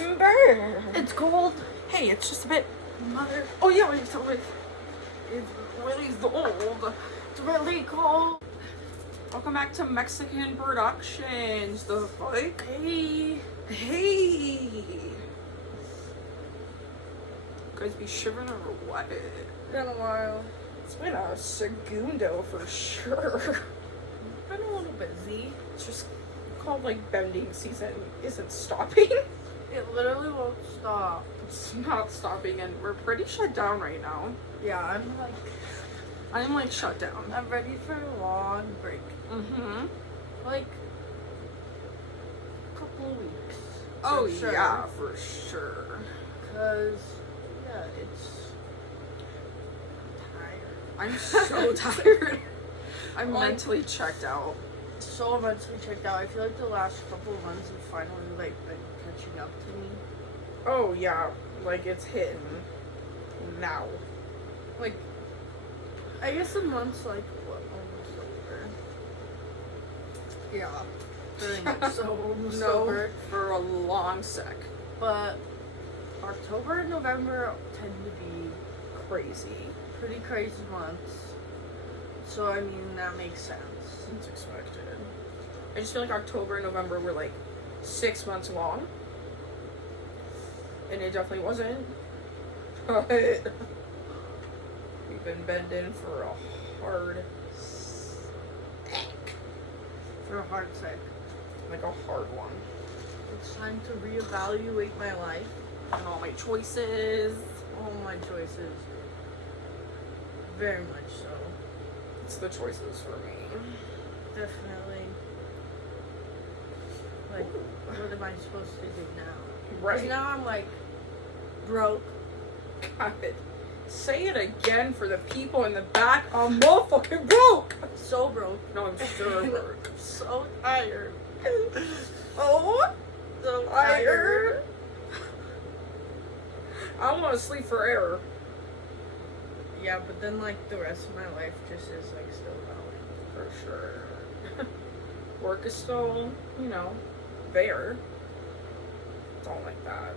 It's cold. Hey, it's just a bit. Mother. Oh yeah, wait. So wait. It's really cold. It's really cold. Welcome back to Mexican Productions. The fuck? Hey. Guys, be shivering or what? Been a while. It's been a segundo for sure. Been a little busy. It's just called like bending season isn't stopping. It literally won't stop. It's not stopping, and we're pretty shut down right now. Yeah, I'm like shut down. I'm ready for a long break. Mm-hmm. Like a couple of weeks. Oh sure. yeah, for sure. Cause yeah, it's I'm I'm so tired. I'm Like- mentally checked out. so mentally checked out. I feel like the last couple of months have finally like been catching up to me. Oh yeah, like it's hitting now. Like I guess the month's like what, almost over. Yeah. Very much so almost over. For a long sec. But October and November tend to be Crazy. pretty crazy months. So I mean that makes sense. It's expected. I just feel like October and November were like 6 months long. And it definitely wasn't. But we've been bending for a hard For a hard sec. like a hard one. It's time to reevaluate my life. And all my choices. All my choices. Very much so. It's the choices for me. Definitely. Like, what am I supposed to do now? Right. 'Cause now I'm like broke. God. Say it again for the people in the back. I'm motherfucking broke. So broke. No, I'm sure broke. So tired. Oh, So tired. I want to sleep forever. Yeah, but then like the rest of my life just is like still going. For sure. Work is still, there. Don't like that.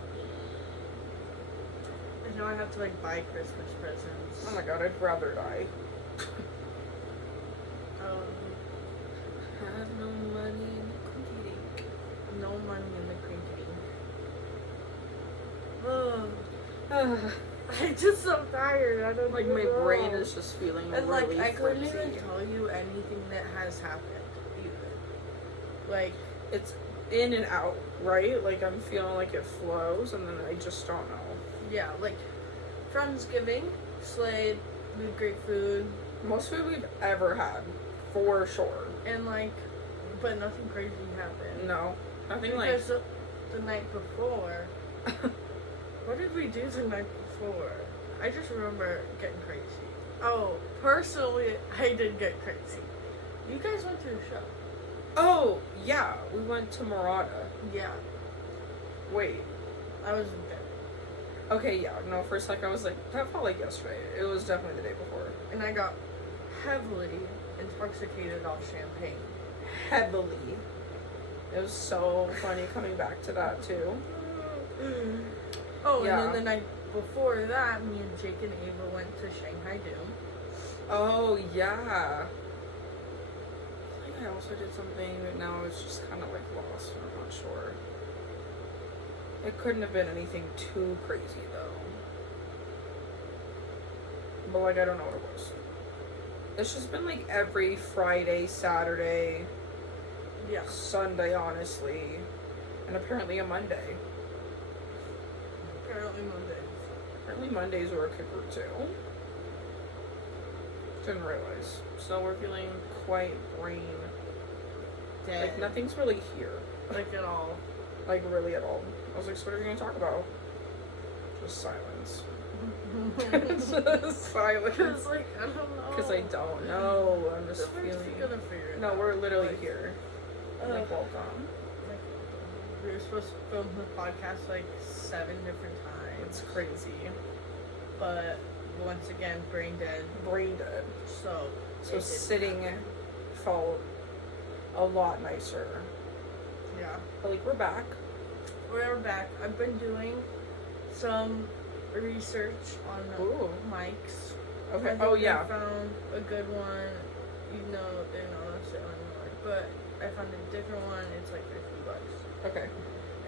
I know I have to like buy Christmas presents. Oh my god, I'd rather die. Have no money in the cookie dink. No money in the crinky. Ugh. I'm just so tired. I don't Like even my know. brain is just feeling And really like I couldn't flimsy. even tell you anything that has happened either. Like It's in and out, right? Like I'm feeling like it flows, and then I just don't know. yeah, like Friendsgiving, slayed, we had great food, Most food we've ever had, for sure. and like, but nothing crazy happened. No, nothing like. Because the night before, what did we do the night before? I just remember getting crazy. Oh, personally, I did get crazy. You guys went to a show. Oh yeah, we went to Murata. Yeah, Wait. I was in bed. Okay, yeah. No, for a second I was like, that felt like yesterday. It was definitely the day before. And I got heavily intoxicated off champagne. Heavily. It was so funny coming back to that too. Oh, Yeah. and then the night before that, me and Jake and Ava went to Shanghai Doom. Oh yeah. I think I also did something, but now it's just kind of like lost. I'm not sure. It couldn't have been anything too crazy though. But like I don't know what it was. It's just been like every Friday, Saturday, Yeah. Sunday, honestly, and apparently a Monday. Apparently Mondays. Apparently Mondays were a kicker too. Didn't realize. So we're feeling quite brain. Dead. Like nothing's really here. Like at all. Like really at all. I was like, so what are we gonna talk about? Just silence. Just silence. Cause like, I don't know. Because I don't know. I'm just We're feeling. gonna figure it No, out. we're literally Like, here. uh, Like welcome. like, we were supposed to film the podcast like 7 different times. It's crazy. But once again, brain dead. Brain dead. So So it didn't sitting happen. felt a lot nicer. Yeah. But like we're back. We're back. I've been doing some research on Ooh. mics. Okay. I think Oh yeah. I found a good one. You know, they're not on sale anymore, but I found a different one. It's like $50. Okay.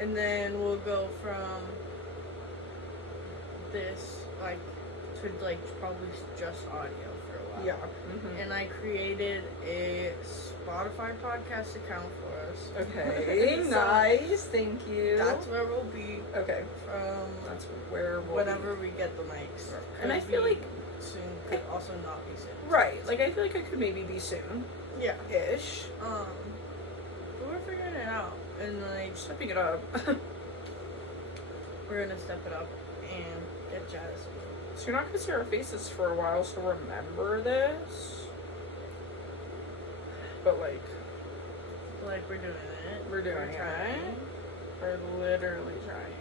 And then we'll go from this like to like probably just audio for a while. Yeah. Mm-hmm. And I created a Spotify podcast account for us. Okay. So Nice. Thank you. that's where we'll be Okay. from That's where we'll whenever we get the mics. And I Could feel be like- soon, could also not be soon. Right. Like I feel like I could maybe be soon. Yeah. Ish. But we're figuring it out, and like Stepping it up. we're gonna step it up and get jazz. So you're not gonna see our faces for a while, so remember this. But like Like we're doing it. we're doing it. trying. We're literally trying.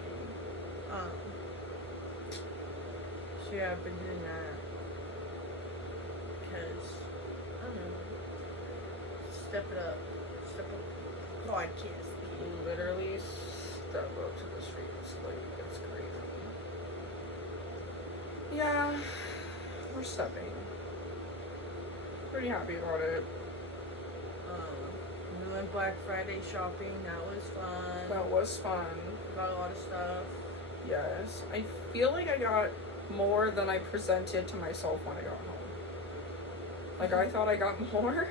So yeah, I've been doing that because I don't know. Step it up. Step up podcast. Literally step up to the streets. Like it's crazy. Yeah. We're stepping. Pretty happy about it. We went Black Friday shopping. That was fun. That was fun. Got a lot of stuff. Yes. I feel like I got more than I presented to myself when I got home. Like I thought I got more.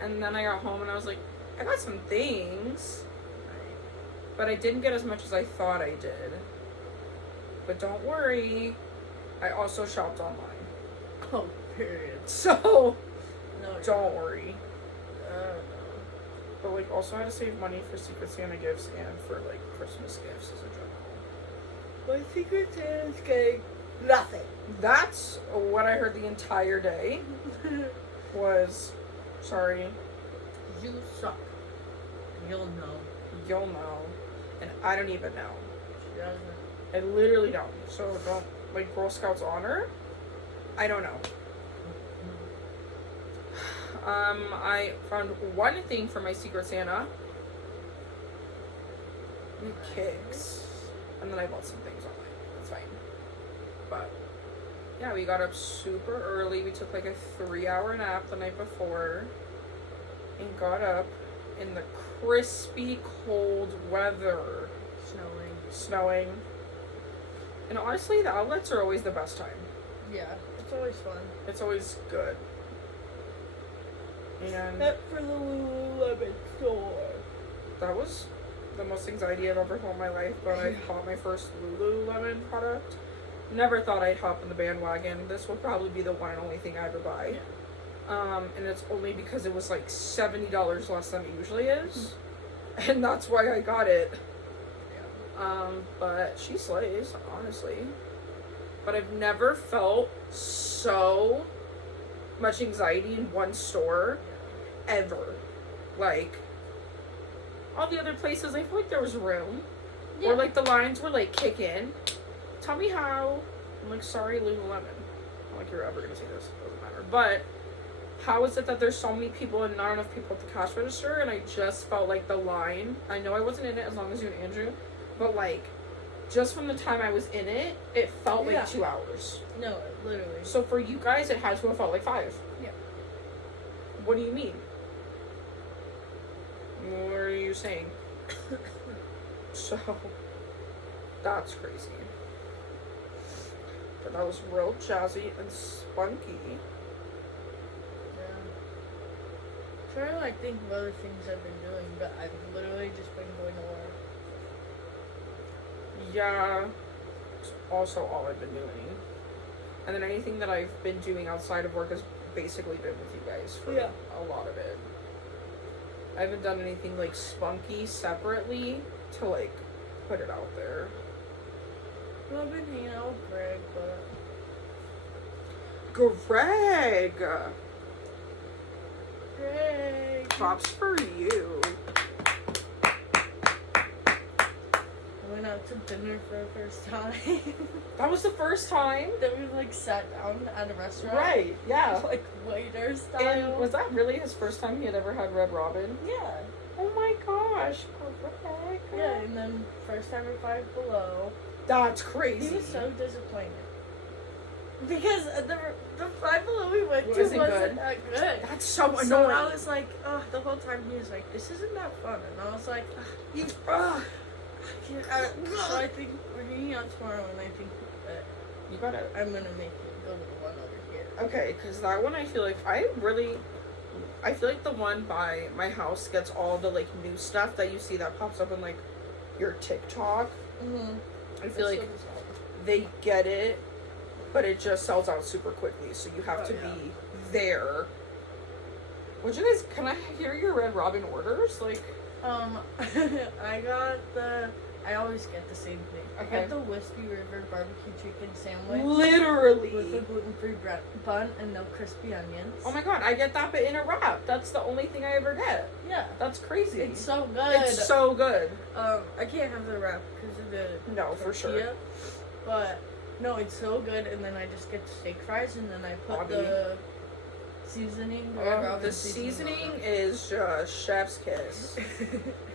And then I got home and I was like, I got some things. Right. But I didn't get as much as I thought I did. But don't worry. I also shopped online. Oh, period. So No, don't worry. no. But like also I had to save money for Secret Santa gifts and for like Christmas gifts as a general. My Secret Santa's getting nothing. That's what I heard the entire day was, sorry, You suck. You'll know. you'll know. And I don't even know. She doesn't. I literally don't. So don't, like Girl Scouts honor? I don't know. I found one thing for my Secret Santa. Kicks. And then I bought some things online. That's fine. But yeah, we got up super early. We took like a 3-hour nap the night before. And got up in the crispy cold weather. Snowing. And honestly, the outlets are always the best time. Yeah, it's always fun. It's always good. And Except for the Lululemon store. that was the most anxiety I've ever felt in my life, but I bought my first Lululemon product. Never thought I'd hop in the bandwagon. This will probably be the one and only thing I ever buy. And it's only because it was like $70 less than it usually is. And that's why I got it. But she slays, honestly. But I've never felt so much anxiety in one store ever. Like, all the other places, I feel like there was room. Yeah. Or like the lines were like kick in. Tell me how. I'm like, sorry, Lululemon. Not like you're ever gonna say this. Doesn't matter. But how is it that there's so many people and not enough people at the cash register? And I just felt like the line. I know I wasn't in it as long as you and Andrew, but like, just from the time I was in it, it felt like 2 hours. No, literally. So for you guys, it had to have felt like 5. Yeah. What do you mean? What are you saying? So, that's crazy. But that was real jazzy and spunky. Yeah. Trying to like think of other things I've been doing, but I've literally just been going to work. Yeah, it's also all I've been doing. And then anything that I've been doing outside of work has basically been with you guys for a lot of it. I haven't done anything like spunky separately to like put it out there. Well, I've been hanging out with Greg, but Greg! Greg. Props for you. I went out to dinner for the first time. That was the first time? Then we like sat down at a restaurant. Right, yeah. Like waiter style. And was that really his first time he had ever had Red Robin? Yeah. Oh my god. gosh, correct. Yeah, and then first time in Five Below. That's crazy. He was so disappointed. Because the Five Below we went to Wasn't wasn't good. that good. That's so annoying. So I was like, the whole time he was like, this isn't that fun. And I was like, You, so I think we're hanging out tomorrow, and I think that you gotta. I'm going to make you go to the one over here. Okay, because that one I feel like I feel like the one by my house gets all the like new stuff that you see that pops up on like your TikTok. Mm-hmm. I feel like they get it, but it just sells out super quickly, so you have to be there. Would you guys? Can I hear your Red Robin orders? Like, I always get the same thing. I Okay. get the Whiskey River barbecue chicken sandwich literally. with a gluten-free bun and no crispy onions. Oh my god, I get that, but in a wrap. That's the only thing I ever get. Yeah, That's crazy. it's so good. It's so good. I can't have the wrap because of the No, for sure. tortilla, but no, it's so good. And then I just get the steak fries, and then I put Bobby. the seasoning. Red Oh, Robin the seasoning on is just chef's kiss. it.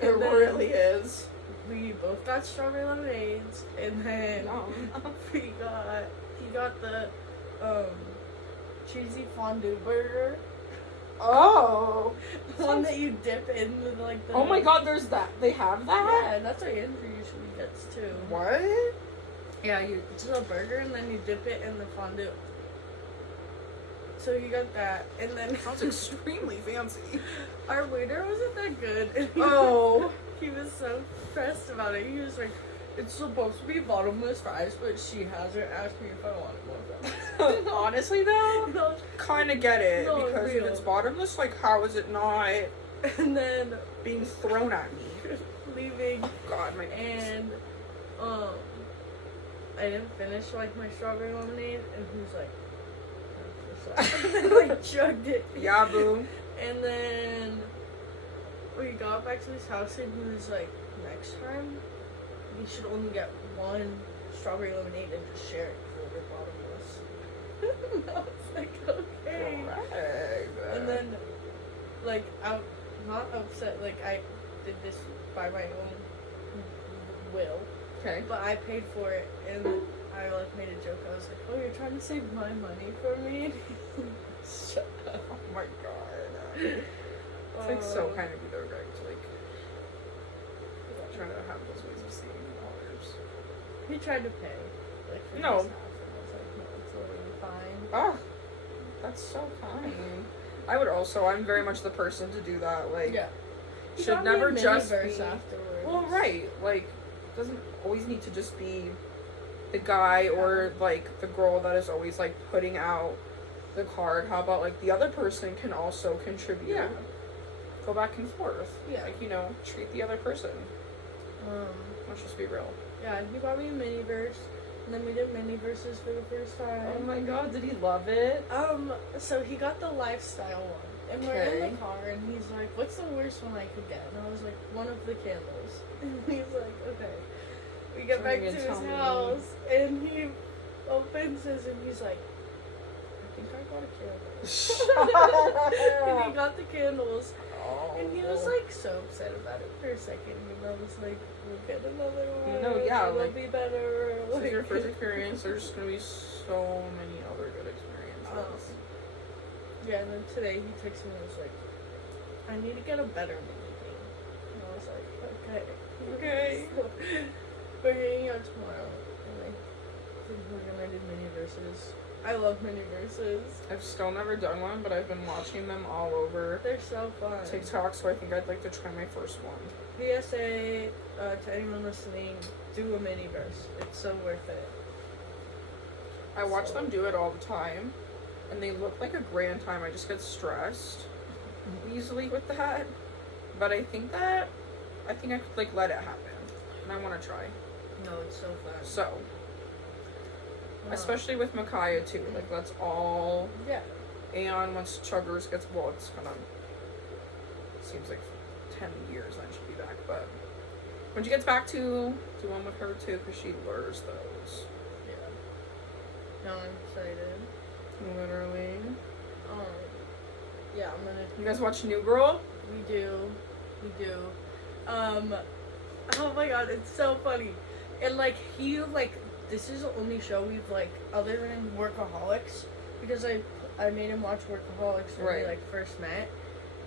It And then really is. We both got strawberry lemonades, and then he got the cheesy fondue burger. Oh. The one that you dip in with like the. Oh my god, there's that. They have that? Yeah, that's what Andrew usually gets too. What? Yeah, it's a burger and then you dip it in the fondue. So you got that, and then Sounds extremely fancy. our waiter wasn't that good. And Oh. he was so pressed about it. He was like, "It's supposed to be bottomless fries, but she hasn't asked me if I wanted more fries." Honestly though, No, kind of get it, No, because real. if it's bottomless, like how is it not and then being thrown at me? leaving, God, my and I didn't finish like my strawberry lemonade, and he was like, and then like chugged it. Yeah, boo. And then we got back to his house, and he was like, next time we should only get one strawberry lemonade and just share it because we're bottomless. And I was like, okay. Correct. And then, like, I'm not upset, like, I did this by my own will, Okay. but I paid for it, and I, like, made a joke. I was like, oh, you're trying to save my money for me? Shut up. Oh my god. It's like so kind of either guy to like trying to have those ways of seeing dollars. He tried to pay, like, for No. his half, and I was like, no, it's totally fine. Oh, that's so kind. I would also. I'm very much the person to do that. Like, Yeah. He should got me a never just mini-verse be. afterwards. Well, right. Like, doesn't always need to just be the guy or like the girl that is always like putting out the card. How about like the other person can also contribute? Yeah. Go back and forth. Yeah. Like, treat the other person. Let's just be real. Yeah, he bought me a mini verse, and then we did mini verses for the first time. Oh my god, did he love it? So he got the lifestyle one, and we're in Okay. the car, and he's like, "What's the worst one I could get?" And I was like, "One of the candles." And he's like, "Okay." We get back to Trying to his tell me. house, and he opens his, and he's like, "I think I got a candle." And he got the candles. And he was like so upset about it for a second, and I was like, "We'll get another one. Yeah, it'll like, be better." this is your first experience. There's gonna be so many other good experiences. Yeah, and then today he texted me and was like, "I need to get a better mini thing." And I was like, "Okay." Okay. So, we're hanging out tomorrow, and I think we're gonna do mini verses. I love mini verses. I've still never done one, but I've been watching them all over They're so fun. TikTok, so I think I'd like to try my first one. PSA to anyone listening, do a mini verse. It's so worth it. I watch them do it all the time, and they look like a grand time. I just get stressed easily with that, but I think I could like let it happen, and I want to try. No, it's so fun. So, especially with Micaiah too, like that's all. Yeah. And once Chuggers gets, well, it's gonna, seems like 10 years then she'll be back, but when she gets back to do one with her too, because she lures those. Yeah. No, I'm excited. Literally. Yeah, I'm gonna. You guys watch New Girl? We do. Oh my god, it's so funny. And like this is the only show we've like other than Workaholics, because I made him watch Workaholics when we Right. like first met,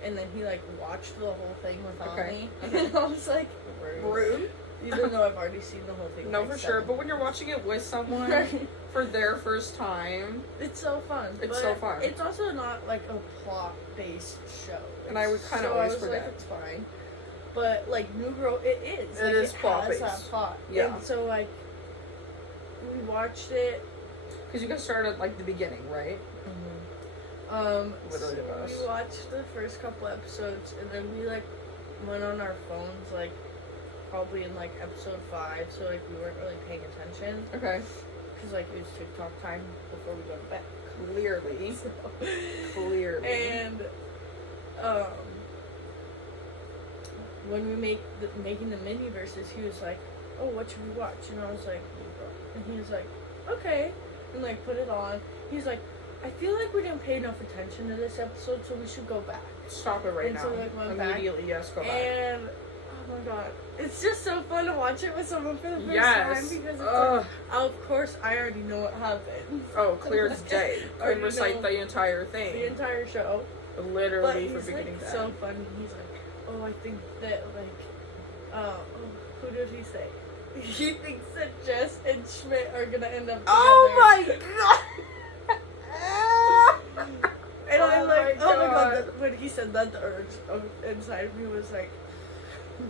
and then he like watched the whole thing without Okay. me, and I was like, Rude. even though I've already seen the whole thing. No, like for sure. 7 But when you're watching it with someone Right. for their first time, It's so fun. It's but so fun. It's also not like a plot based show. And I would kinda So always I was forget. Like, it's fine. But like New Girl, it is. It Like, is it plot-based. has that plot. Yeah. And so like we watched it. because you can start at like the beginning, right? Literally the best. We watched the first couple episodes, and then we like went on our phones like probably in like episode 5, so like we weren't really paying attention Okay. because like it was TikTok time before we go to bed. Clearly. So, Clearly. and when we making the mini verses, he was like, "Oh, what should we watch?" And I was like, and he was like, "Okay," and like put it on. He's like, "I feel like we didn't pay enough attention to this episode, so we should go back." Stop it right And now. so, like, went back, Immediately, yes, go back. And oh my god, it's just so fun to watch it with someone for the first time Yes. because it's Ugh. like, of course, I already know what happens. Oh, clear as day. Already Could recite know the entire thing. the entire show. But Literally he's from beginning like to so end. funny. He's like, "Oh, I think that who did he say? He thinks that Jess and Schmidt are gonna end up together." Oh my god! And I'm Oh like, my oh my God. god! When he said that, the urge inside of me was like,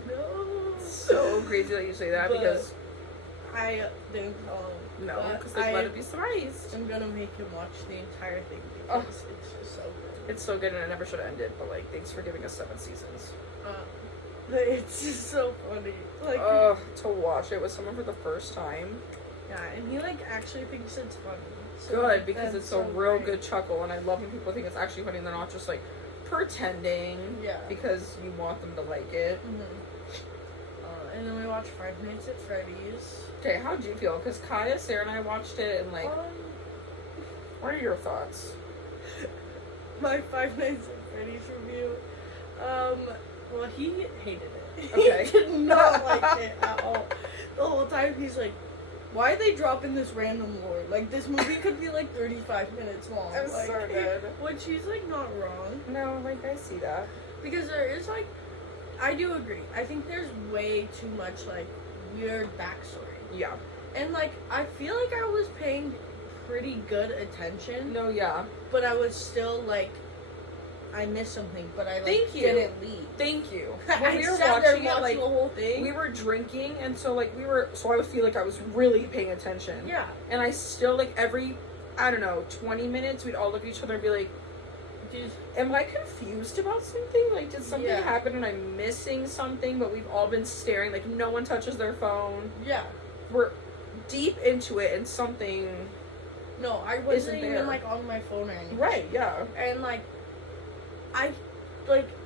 no. So crazy that you say that But because I didn't tell him. no, but because they I let it be surprised. am gonna make him watch the entire thing Oh. because it's just so good. It's so good and it never should have ended, but like thanks for giving us 7 seasons. But it's just so funny. Like, To watch it with someone for the first time. yeah, and he like actually thinks it's funny. So, Good, like, because that's it's so a real great. good chuckle, and I love when people think it's actually funny and they're not just like pretending Yeah. because you want them to like it. And then we watched Five Nights at Freddy's. Okay, how'd you feel? Because Kaya, Sarah, and I watched it, and like, Um, what are your thoughts? my Five Nights at Freddy's review. Well, he hated it. Okay. He did not like it at all. The whole time he's like, "Why are they dropping this random lore? Like, this movie could be like 35 minutes long." It was like, so good. Which she's like not wrong. No, like, I see that. Because there is like, I do agree. I think there's way too much like weird backstory. Yeah. And like, I feel like I was paying pretty good attention. No, yeah. But I was still like, I missed something, but I like Thank you. didn't leave. Thank you. I When we were sat there watching it, like, the whole thing. we were drinking, and so, like, so I would feel like I was really paying attention. Yeah. And I still, like, every, I don't know, 20 minutes, we'd all look at each other and be like, Dude, am I confused about something? Like, did something Yeah. happen and I'm missing something? But we've all been staring, like, no one touches their phone. yeah. We're deep into it, and something. No, I Isn't wasn't there. even like on my phone or anything. Right, yeah. And like,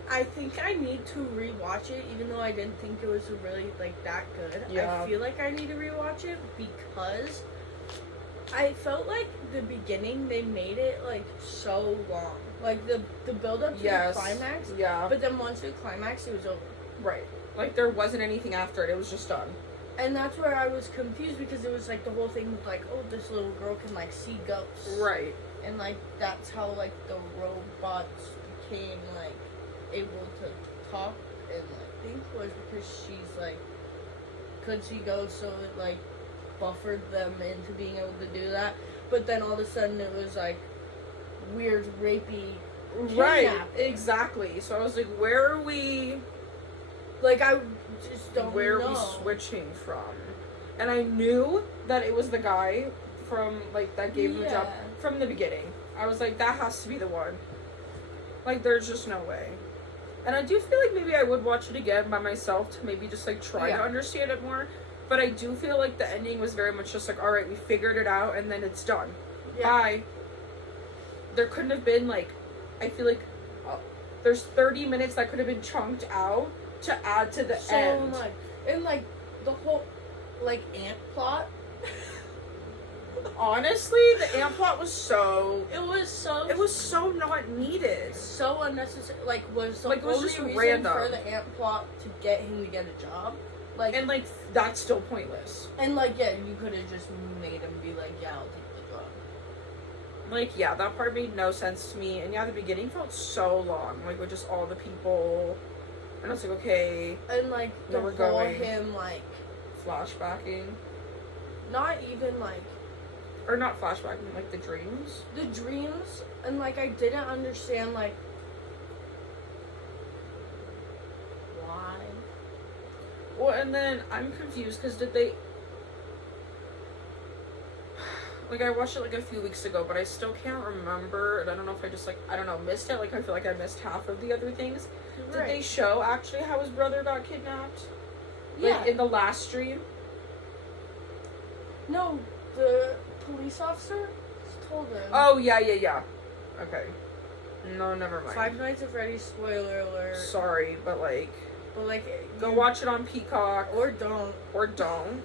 I think I need to rewatch it, even though I didn't think it was really like that good. Yeah. I feel like I need to rewatch it because I felt like the beginning they made it like so long, like the build up to Yes. the climax. Yeah. But then once it climaxed, it was over. Right. Like, there wasn't anything after it. It was just done. And that's where I was confused because it was like the whole thing with like, oh, this little girl can like see ghosts. Right. And like that's how like the robots became like able to talk and like think was because she's like could see ghosts, so it like buffered them into being able to do that. But then all of a sudden it was like weird rapey Right. kidnap. Exactly. So I was like, where are we? Like I just don't Where know. are we switching from? And I knew that it was the guy from, like, that gave him the job Yeah. from the beginning. I was like, that has to be the one. Like, there's just no way. And I do feel like maybe I would watch it again by myself to maybe just, like, try Yeah. to understand it more. But I do feel like the ending was very much just like, alright, we figured it out, and then it's done. Yeah. Bye. There couldn't have been, like, I feel like there's 30 minutes that could have been chunked out to add to the So end. much. And like the whole like ant plot. Honestly, the ant plot was so. It was so not needed. so unnecessary. Like, was the Like, it was only just reason random. for the ant plot to get him to get a job. Like, And like that's still pointless. and like, yeah, you could have just made him be like, yeah, I'll take the job. Like, yeah, that part made no sense to me. And yeah, the beginning felt so long, like with just all the people. And I was like, okay, And like the No, we're whole going. him like flashbacking. not even like Or not flashbacking, like the dreams. the dreams, and like I didn't understand like why. Well, and then I'm confused because did they. Like, I watched it like a few weeks ago, but I still can't remember. And I don't know if I just, like, I don't know, missed it. Like, I feel like I missed half of the other things. Did they show actually how his brother got kidnapped? Yeah. Like, in the last stream? No, the police officer told him. Oh, yeah. Okay. No, never mind. Five Nights at Freddy's, spoiler alert. Sorry, but, like, But like, go watch it on Peacock. or don't. Or don't.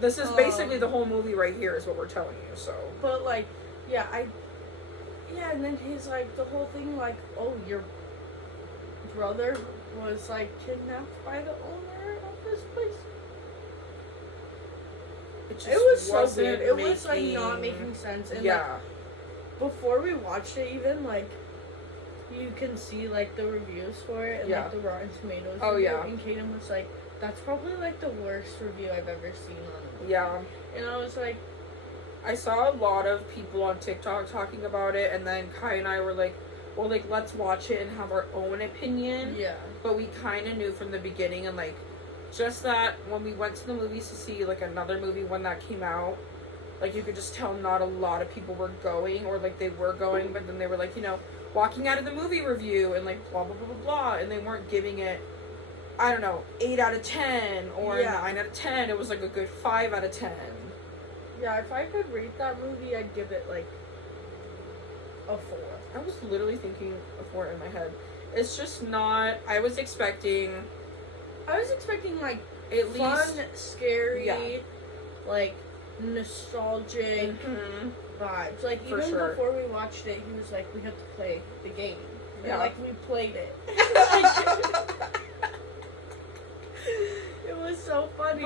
This is basically the whole movie right here is what we're telling you, so. But like, yeah, and then he's like the whole thing like, oh, your brother was like kidnapped by the owner of this place. Just It was so wasn't weird. It was like not making sense. And yeah. like, before we watched it, even like, you can see like the reviews for it and like the Rotten Tomatoes. Oh, review, yeah. And Kaden was like, that's probably like the worst review I've ever seen on it. Yeah. And I was like, I saw a lot of people on TikTok talking about it, and then Kai and I were like, well, like, let's watch it and have our own opinion. yeah. But we kind of knew from the beginning, and, like, just that when we went to the movies to see, like, another movie when that came out, like, you could just tell not a lot of people were going, or, like, they were going, but then they were, like, you know, walking out of the movie review, and, like, blah, blah, blah, blah, blah, and they weren't giving it, I don't know, 8 out of 10, or 9 out of 10. It was, like, a good 5 out of 10. Yeah, if I could rate that movie, I'd give it like a 4. I was literally thinking a 4 in my head. It's just not. I was expecting like at fun, least scary, like nostalgic vibes. Like For even sure. before we watched it, he was like, "We have to play the game." And Yeah. like we played it. It was so funny.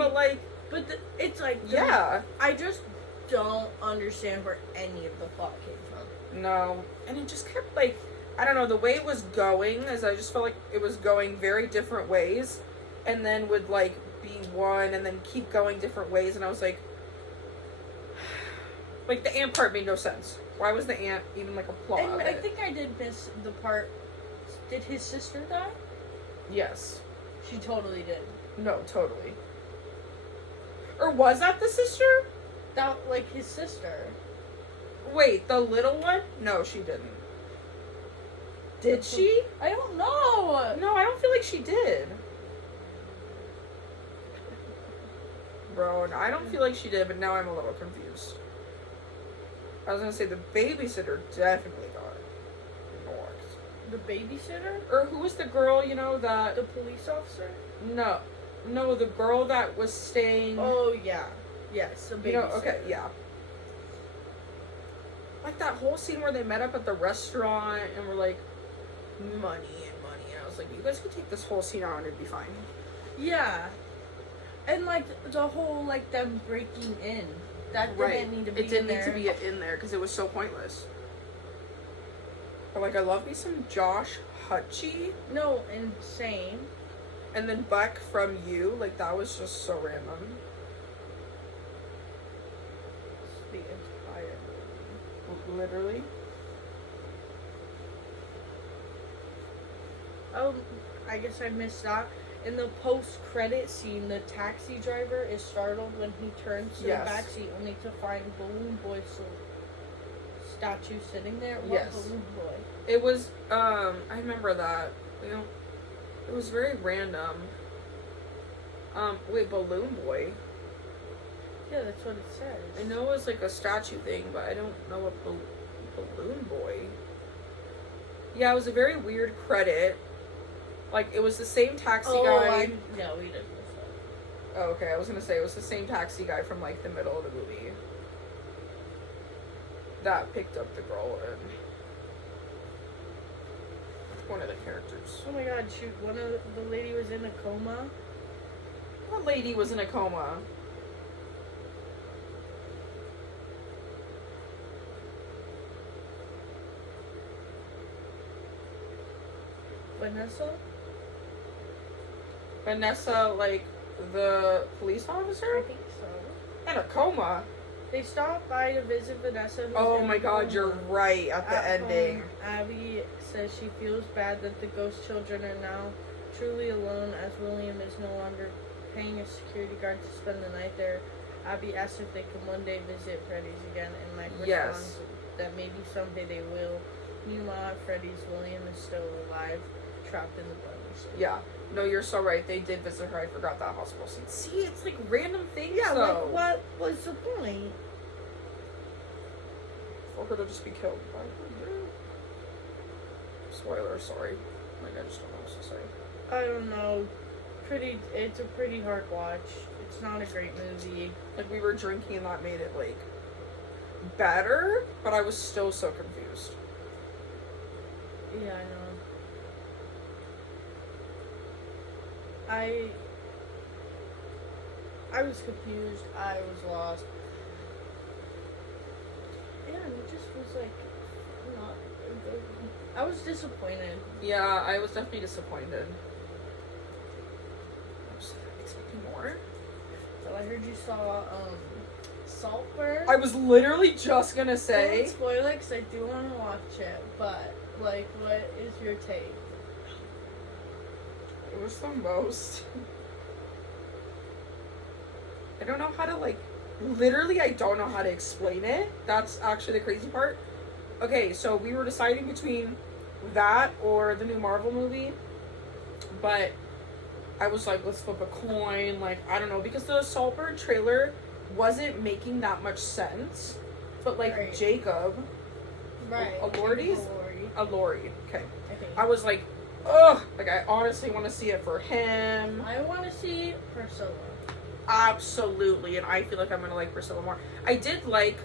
But it's like yeah, I just don't understand where any of the plot came from. no, and it just kept like I don't know the way it was going. As I just felt like it was going very different ways, and then would like be one, and then keep going different ways, and I was like the ant part made no sense. Why was the ant even like a plot? And of I it? think I did miss the part. Did his sister die? Yes. She totally did. No, totally. Or was that the sister? That like his sister. Wait, the little one? No, she didn't. Did she? I don't know. No, I don't feel like she did. Bro, no, I don't feel like she did, but now I'm a little confused. I was gonna say the babysitter definitely got norked. The babysitter? Or who was the girl, you know, that... The police officer? No, the girl that was staying... Oh, yeah. Yes, the babysitter. You know, okay, yeah. Like that whole scene where they met up at the restaurant and were like, money. And I was like, you guys could take this whole scene out and it'd be fine. Yeah. And, like, the whole, like, them breaking in. That didn't need to be It didn't in need there. to be in there because it was so pointless. But, like, I love me some Josh Hutchie. No, insane. And then Buck from You. Like, that was just so random. The entire movie. Literally. Oh, I guess I missed that. In the post-credit scene, the taxi driver is startled when he turns to Yes. the backseat only to find Balloon Boy's statue sitting there. What Yes. Balloon Boy? It was, I remember that. You know, it was very random. Wait, Balloon Boy. Yeah, that's what it says. I know it was like a statue thing, but I don't know what Balloon Boy. Yeah, it was a very weird credit. Like, it was the same taxi guy. No, we didn't miss that. Oh, okay, I was gonna say it was the same taxi guy from like the middle of the movie that picked up the girl and one of the characters. Oh my god, shoot, the lady was in a coma. What lady was in a coma? Vanessa? Vanessa, like the police I officer? think so. In a coma. They stopped by to visit Vanessa. who's Oh in my a god, coma. you're right at the ending. Home, Abby says she feels bad that the ghost children are now truly alone as William is no longer paying a security guard to spend the night there. Abby asks if they can one day visit Freddy's again, and Mike Yes. responds that maybe someday they will. Meanwhile, at Freddy's, William is still alive, trapped in the bunny suit. Yeah. No, you're so right. They did visit her. I forgot that hospital scene. See, it's like random things. Yeah, though. like what was the point? For her to just be killed by her. Spoiler, sorry. Like, I just don't know what else to say. I don't know. It's a pretty hard watch. It's not a great movie. Like, we were drinking and that made it, like, better, but I was still so confused. Yeah, I know. I was confused. I was lost. Yeah, and it just was like not good. I was disappointed. Yeah, I was definitely disappointed. I was expecting more. But I heard you saw Saltburn. I was literally just gonna I say. won't spoil it 'cause I do want to watch it. But like, what is your take? It was the most. I don't know how to, like, literally, I don't know how to explain it. That's actually the crazy part. Okay, so we were deciding between that or the new Marvel movie, but I was like, let's flip a coin. Like, I don't know, because the Saltburn trailer wasn't making that much sense, but like Right. Jacob, Right. Elordi's? Alori, okay. Okay. I was like, ugh, like I honestly want to see it for him. I want to see Priscilla. Absolutely, and I feel like I'm gonna like Priscilla more. I did like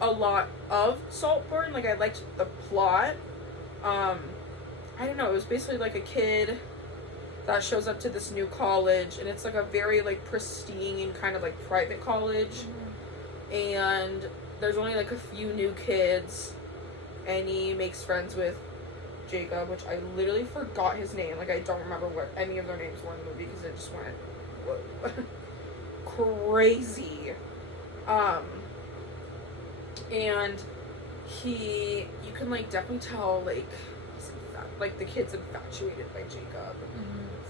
a lot of Saltburn. Like I liked the plot. I don't know. It was basically like a kid that shows up to this new college, and it's like a very like pristine kind of like private college, and there's only like a few new kids, and he makes friends with Jacob, which I literally forgot his name. Like I don't remember what any of their names were in the movie because it just went whoa. Crazy. And you can like definitely tell like the kid's infatuated by Jacob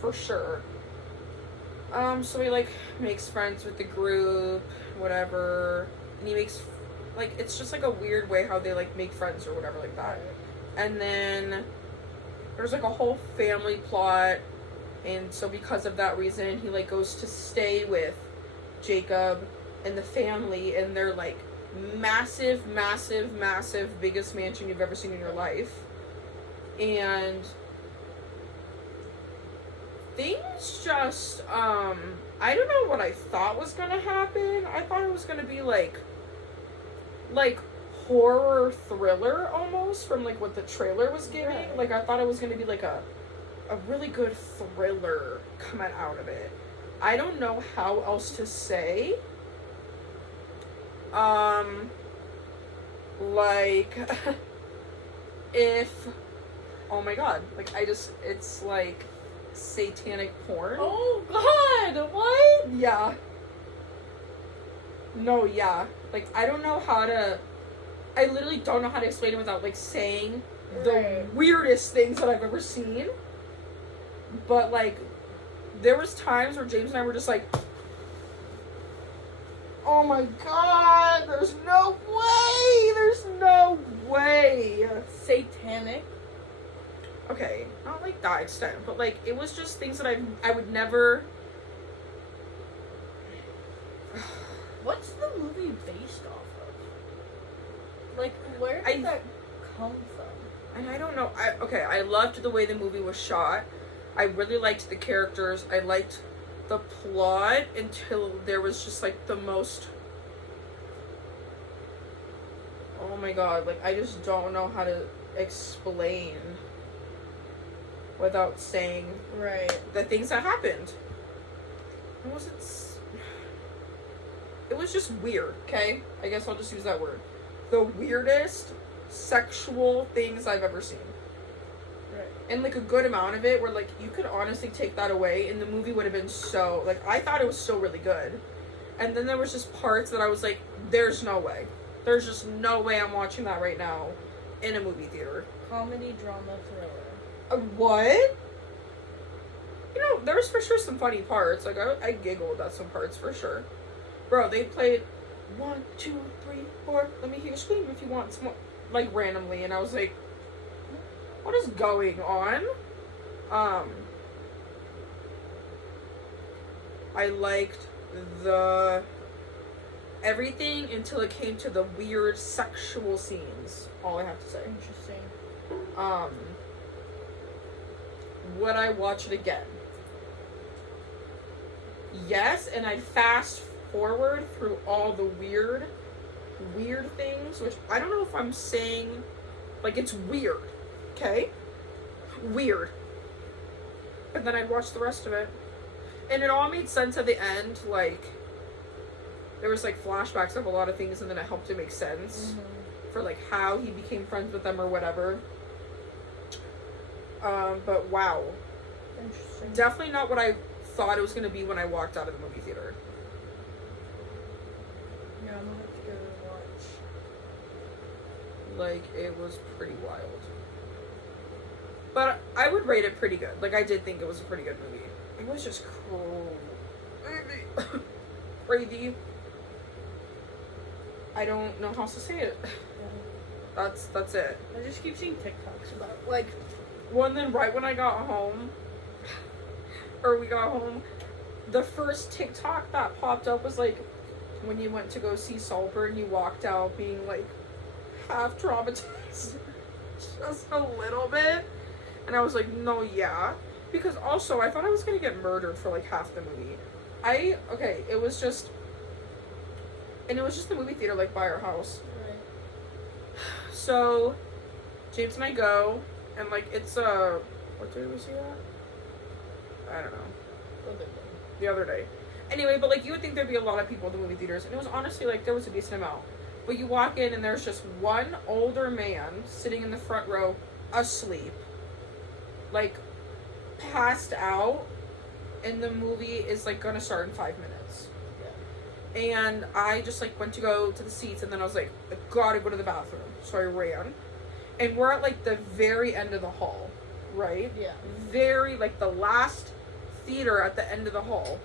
for sure. So he like makes friends with the group, whatever, and he makes like it's just like a weird way how they like make friends or whatever like that. And then there's like a whole family plot, and so because of that reason he like goes to stay with Jacob and the family in their like massive biggest mansion you've ever seen in your life. And things just I don't know what I thought was gonna happen. I thought it was gonna be like horror thriller almost from like what the trailer was giving. Right. Like I thought it was gonna be like a really good thriller coming out of it. I don't know how else to say. Like if oh my god, like it's like satanic porn. Oh God! What? Yeah. No, yeah. Like I don't know how to I literally don't know how to explain it without like saying the Right. weirdest things that I've ever seen. But like there was times where James and I were just like, oh my god, there's no way. Satanic. Okay, not like that extent, but like it was just things that I would never. What's the movie based off of? Like, where did that come from? And I don't know. I loved the way the movie was shot. I really liked the characters. I liked the plot until there was just like the most, oh my god, like I just don't know how to explain without saying Right. the things that happened. It was just weird, okay? I guess I'll just use that word. The weirdest sexual things I've ever seen. Right. And like a good amount of it where like you could honestly take that away and the movie would have been so, like I thought it was so really good. And then there was just parts that I was like, there's no way. There's just no way I'm watching that right now in a movie theater. Comedy, drama, thriller. What? You know, there was for sure some funny parts. Like, I giggled at some parts for sure. Bro, they played 1, 2, 3, 4. Let me hear you scream if you want some more. Like, randomly. And I was like, what is going on? I liked the everything until it came to the weird sexual scenes. All I have to say. Interesting. Would I watch it again? Yes, and I'd fast forward through all the weird things, which I don't know if I'm saying, like, it's weird, okay? Weird. But then I'd watch the rest of it. And it all made sense at the end, like, there was, like, flashbacks of a lot of things, and then it helped it make sense for, like, how he became friends with them or whatever. But wow. Interesting. Definitely not what I thought it was going to be when I walked out of the movie theater. Yeah, I'm gonna have to go and watch. Like, it was pretty wild. But I would rate it pretty good. Like, I did think it was a pretty good movie. It was just crazy. Crazy. I don't know how else to say it. Yeah. That's it. I just keep seeing TikToks about it. Like, Well, and then right when I got home, or we got home, the first TikTok that popped up was like, when you went to go see Saltburn, you walked out being like half traumatized. Just a little bit. And I was like, no, yeah. Because also, I thought I was gonna get murdered for like half the movie. It was just the movie theater like by our house. right. So, James and I go, and like it's what day did we see that? I don't know. The other day. Anyway, but like you would think there'd be a lot of people in the movie theaters, and it was honestly like there was a decent amount. But you walk in and there's just one older man sitting in the front row, asleep, like passed out, and the movie is like gonna start in 5 minutes. Yeah. And I just like went to go to the seats, and then I was like, I gotta go to the bathroom. So I ran, and we're at like the very end of the hall, right? Yeah. Very like the last theater at the end of the hall.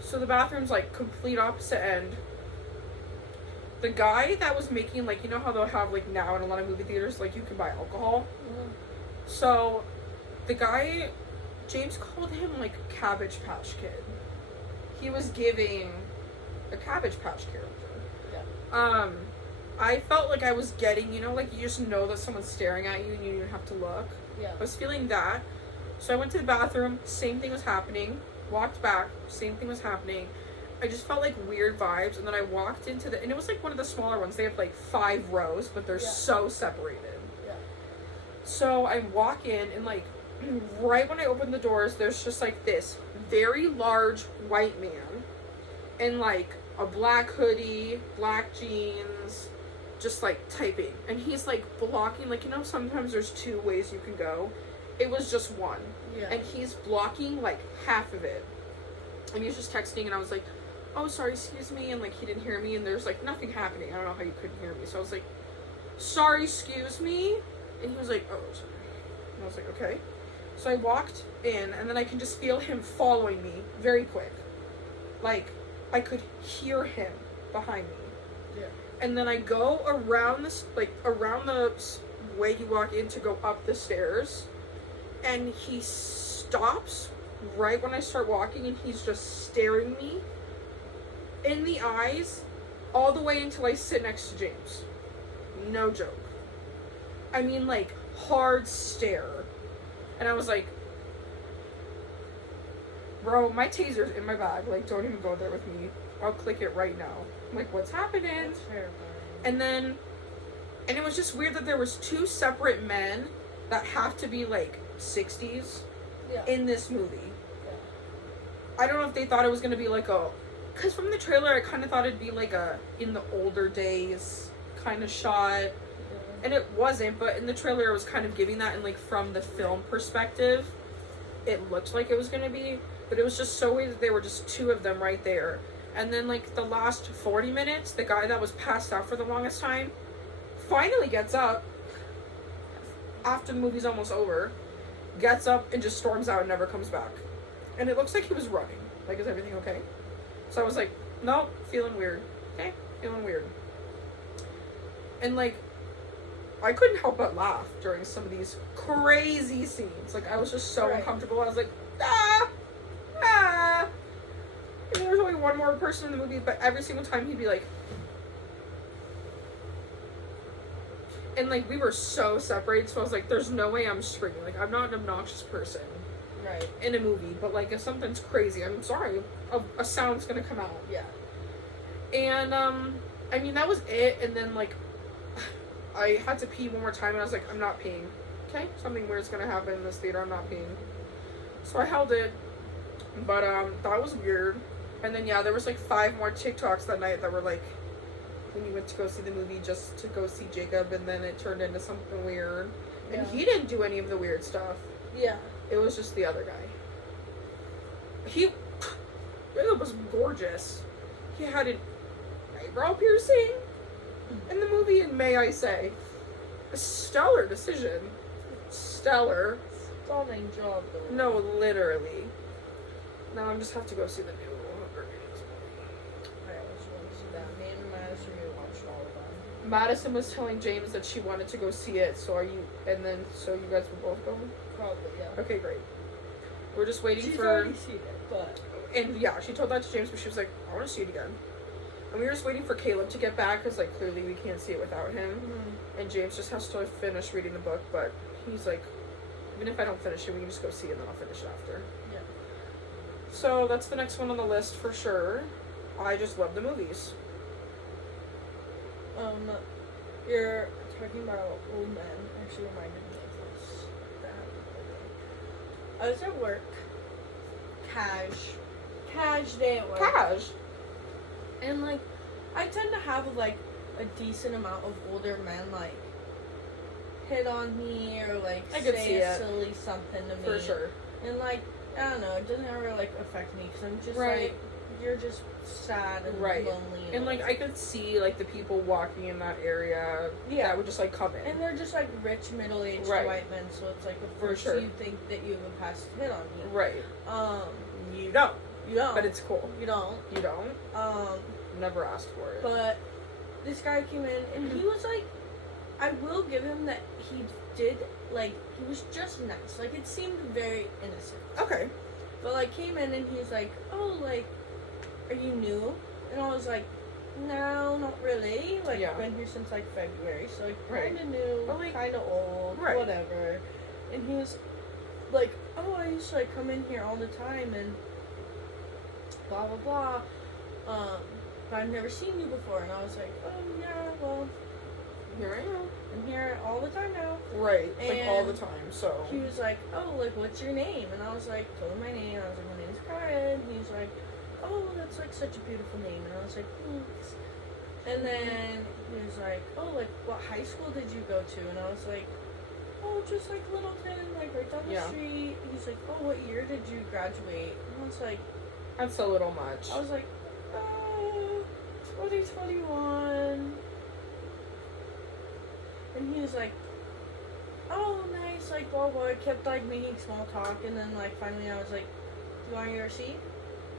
So the bathroom's like complete opposite end. The guy that was making, like, you know how they'll have like now in a lot of movie theaters, like you can buy alcohol. So the guy, James called him like Cabbage Patch Kid. He was giving a Cabbage Patch character. Yeah. I felt like I was getting, you know, like you just know that someone's staring at you and you don't even have to look. Yeah. I was feeling that. So I went to the bathroom, same thing was happening. Walked back, same thing was happening. I just felt like weird vibes, and then I walked into and it was like one of the smaller ones. They have like 5 rows, but they're so separated. Yeah. So I walk in, and like right when I open the doors, there's just like this very large white man in like a black hoodie, black jeans, just like typing. And he's like blocking, like, you know, sometimes there's 2 ways you can go. It was just one. Yeah. And he's blocking like half of it. And he was just texting, and I was like, oh, sorry, excuse me. And like he didn't hear me, and there's like nothing happening. I don't know how you couldn't hear me. So I was like, sorry, excuse me. And he was like, oh, sorry. And I was like, okay. So I walked in, and then I can just feel him following me very quick. Like, I could hear him behind me. Yeah. And then I go around this, like, around the way you walk in to go up the stairs, and he stops right when I start walking, and he's just staring me in the eyes all the way until I sit next to James. No joke. I mean, like, hard stare. And I was like, bro, my taser's in my bag. Like, don't even go there with me. I'll click it right now. I'm like, what's happening? That's terrifying. And it was just weird that there was two separate men that have to be like 60s Yeah. in this movie. Yeah. I don't know if they thought it was gonna be like a, because from the trailer I kind of thought it'd be like a in the older days kind of shot, Yeah. and it wasn't. But in the trailer it was kind of giving that, and like from the film perspective, it looked like it was gonna be. But it was just so weird that there were just two of them right there. And then like the last 40 minutes, the guy that was passed out for the longest time finally gets up after the movie's almost over, gets up and just storms out and never comes back. And it looks like he was running. Like, is everything okay? So I was like, nope, feeling weird. Okay, feeling weird. And like, I couldn't help but laugh during some of these crazy scenes. Like, I was just so Right. uncomfortable. I was like, And there was only one more person in the movie, but every single time he'd be like, and like we were so separated, so I was like, there's no way I'm screaming. Like, I'm not an obnoxious person Right. in a movie, but like if something's crazy, I'm sorry, a sound's gonna come out. Yeah. And I mean, that was it. And then like I had to pee one more time, and I was like, I'm not peeing. Okay, something weird's gonna happen in this theater. I'm not peeing. So I held it, but that was weird. And then yeah, there was like 5 more TikToks that night that were like, when you went to go see the movie just to go see Jacob, and then it turned into something weird. And Yeah. he didn't do any of the weird stuff. Yeah. It was just the other guy. Jacob was gorgeous. He had an eyebrow piercing in the movie, and may I say, a stellar decision. Stellar. Stunning job, though. No, literally. Now I just have to go see the new Guardians movie. I also want to see that. Me and Madison watched all of them. Madison was telling James that she wanted to go see it, so you guys will both go? Probably, yeah. Okay, great. We're just waiting She's for... already seen it, but... And yeah, she told that to James, but she was like, I want to see it again. And we were just waiting for Caleb to get back, because like clearly we can't see it without him. Mm-hmm. And James just has to finish reading the book, but he's like, even if I don't finish it, we can just go see it, and then I'll finish it after. Yeah. So that's the next one on the list for sure. I just love the movies. You're talking about old men. Actually reminded me of this. That happened. I was at work. Cash day at work. Cash. And like, I tend to have like a decent amount of older men like hit on me or like I could see say it. a silly something to me. For sure. And like, I don't know, it doesn't ever like affect me because I'm just Right. like, you're just sad and Right. lonely. And like I could see like the people walking in that area Yeah. that would just like come in. And they're just like rich middle-aged Right. white men, so it's like of For course sure. you think that you have a past hit on me. Right. Um, You don't. you don't. But it's cool. You don't. You don't. Never asked for it. But this guy came in and he was like, I will give him that he did, like, he was just nice. Like, it seemed very innocent. Okay. But, like, came in and he's like, oh, like, are you new? And I was like, no, not really. Like, Yeah. been here since, like, February. So, like, Right. kind of new, But, like, kind of old, right. whatever. And he was like, oh, I used to, like, come in here all the time and blah, blah, blah. But I've never seen you before. And I was like, oh, yeah, well, Here I am. I'm here all the time now. Right. Like all the And time. So. He was like, oh, like, what's your name? And I was like, told him my name. I was like, my name's Karen. And he was like, oh, that's, like, such a beautiful name. And I was like, thanks. And then he was like, oh, like, what high school did you go to? And I was like, oh, just, like, Littleton, like, right down the Yeah. street. He's like, oh, what year did you graduate? And I was like, That's a little much. I was like, 2021. And he was like, oh, nice, like, blah, blah. Kept, like, making small talk. And then, like, finally I was like, do you want your receipt?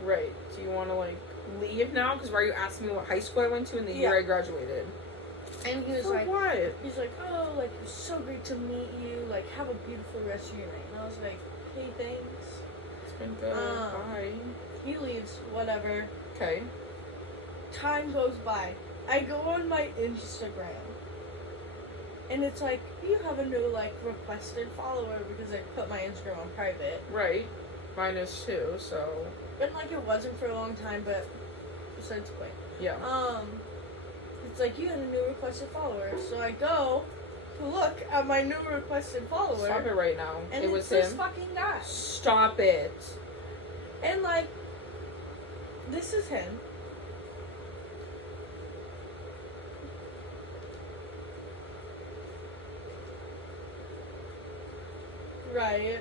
Right. Do you want to like leave now? Because why are you asking me what high school I went to and the year Yeah. I graduated? And he was For like, what? he's like, oh, like, it was so great to meet you. Like, have a beautiful rest of your night. And I was like, hey, thanks. It's been good. Bye. He leaves, whatever. Okay. Time goes by. I go on my Instagram. And it's like, you have a new, like, requested follower because I put my Instagram on private. Right. Mine is too, so. And like it wasn't for a long time, but besides the point. Yeah. It's like you had a new requested follower. So I go to look at my new requested follower. Stop it right now. And it was it's this him. fucking guy. Stop it. And like, this is him. Right.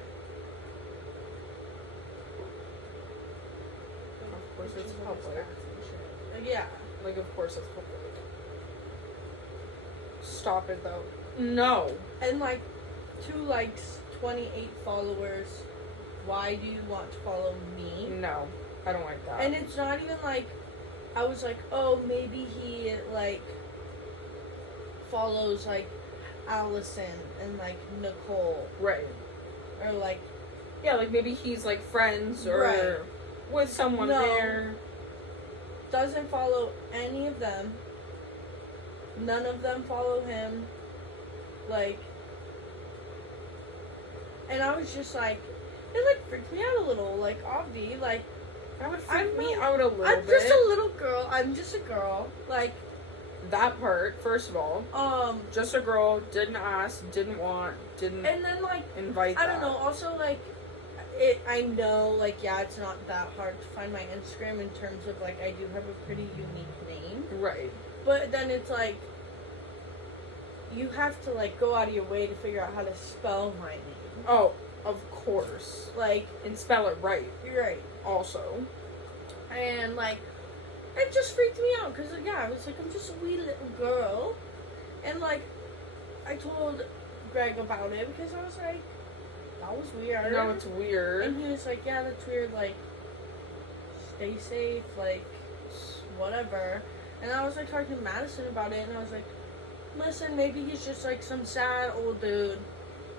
Of course it's public. Yeah. Like, of course it's public. Stop it, though. No. And like, 2 likes, 28 followers. Why do you want to follow me? No. I don't like that. And it's not even like, I was like, oh, maybe he like follows like Allison and like Nicole. Right. Or like, yeah, like maybe he's like friends or Right. with someone No. there. doesn't follow any of them. None of them follow him. Like, and I was just like, it like freaked me out a little. Like, Avi, like, That would freak I'm me not- out a little I'm bit. just a little girl. I'm just a girl. Like, That part, first of all. just Just a girl, didn't ask, didn't want, didn't and then like, invite I that. don't know. Also, like, I know, like, yeah, it's not that hard to find my Instagram in terms of like I do have a pretty unique name, Right. but then it's like you have to like go out of your way to figure out how to spell my name. Oh, of course. Like, And spell it right, you're right, also. and like it just freaked me out because yeah, I was like, I'm just a wee little girl, and like I told Greg about it because I was like, that was weird. No, it's weird. And he was like, yeah, that's weird, like, stay safe, like, whatever. And I was, like, talking to Madison about it, and I was like, listen, maybe he's just, like, some sad old dude,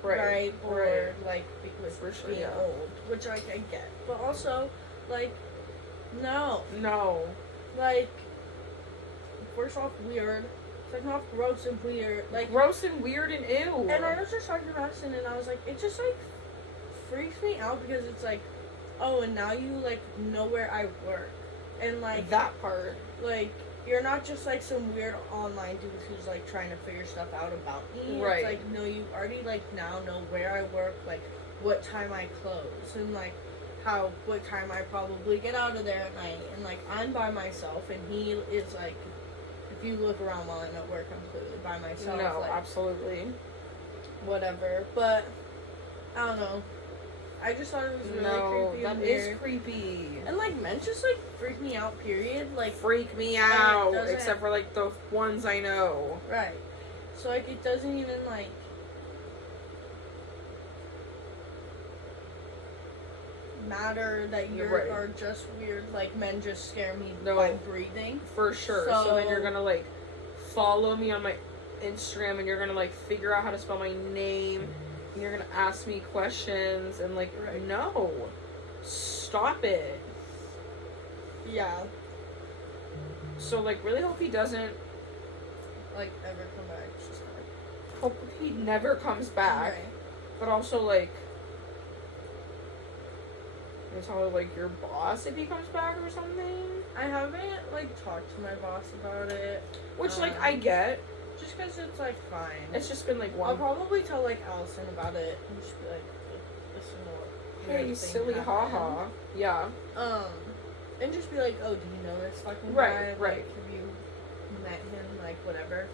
right? Or, right. like, with For sure, being yeah. old, which, like, I get. But also, like, no. No. Like, first off, weird. Second off, gross and weird. Like, Gross and weird and ew. and I was just talking to Madison, and I was like, it just, like, freaks me out because it's like, oh, and now you, like, know where I work. And, like, that part. like, you're not just, like, some weird online dude who's, like, trying to figure stuff out about me. Right. It's like, no, you already, like, now know where I work, like, what time I close, and, like, what time I probably get out of there at night. And, like, I'm by myself, and he is, like, if you look around while I'm at work, I'm clearly by myself. No, like, absolutely. whatever. But, I don't know. I just thought it was really No, creepy that and is weird. creepy. And, like, men just, like, freak me out, period. Like, Freak me it out. doesn't- Except for, like, the ones I know. right. So, like, it doesn't even, like, matter that you Right. are just weird. Like, men just scare me No. by breathing. For sure. So then you're So- gonna, like, follow me on my Instagram and you're gonna, like, figure out how to spell my name. And you're gonna ask me questions. And, like, Right. no. Stop it. Yeah. So, like, really hope he doesn't. Like, ever come back. Hope he never comes back. Right. But also, like, you tell, like, your boss if he comes back or something. I haven't, like, talked to my boss about it. Which, like, I get. Just because it's, like, fine. It's just been, like, I'll one. probably tell, like, Allison about it and just be like, listen to what Hey, weird thing silly happened. haha. Yeah. And just be like, oh, do you know this fucking Right, guy? right. Like, have you met him? Like, whatever.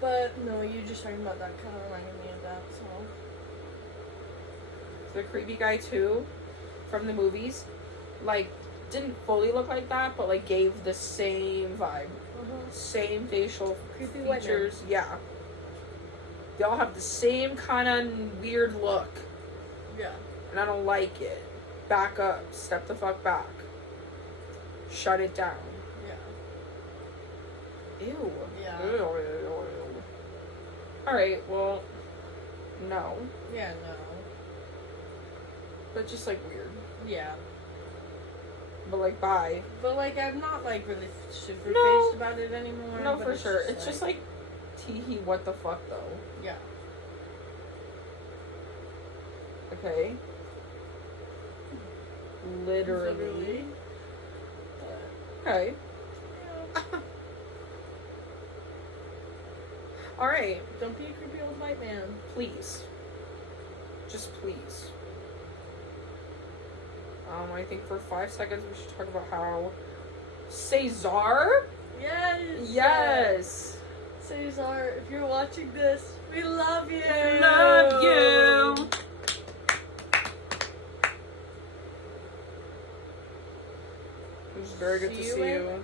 But, no, you just talking about that kind of reminded me of that, so. The creepy guy, too, from the movies, like, didn't fully look like that, but, like, gave the same vibe. Same facial Creepy white man. features. Yeah. They all have the same kind of weird look. Yeah. And I don't like it. Back up. Step the fuck back. Shut it down. Yeah. Ew. Yeah. Ew, ew, ew. Alright, well, no. Yeah, no. But just, like, weird. Yeah. But, like, bye. But, like, I'm not, like, really super No. faced about it anymore. No, but for sure. It's just, like, teehee, what the fuck, though? Yeah. Okay? Literally. Okay. Yeah. Alright. Don't be a creepy old white man. Please. Just please. I think for 5 seconds we should talk about how Cesar? Yes. Yes. Cesar, if you're watching this, we love you. We love you. It was very good to see you.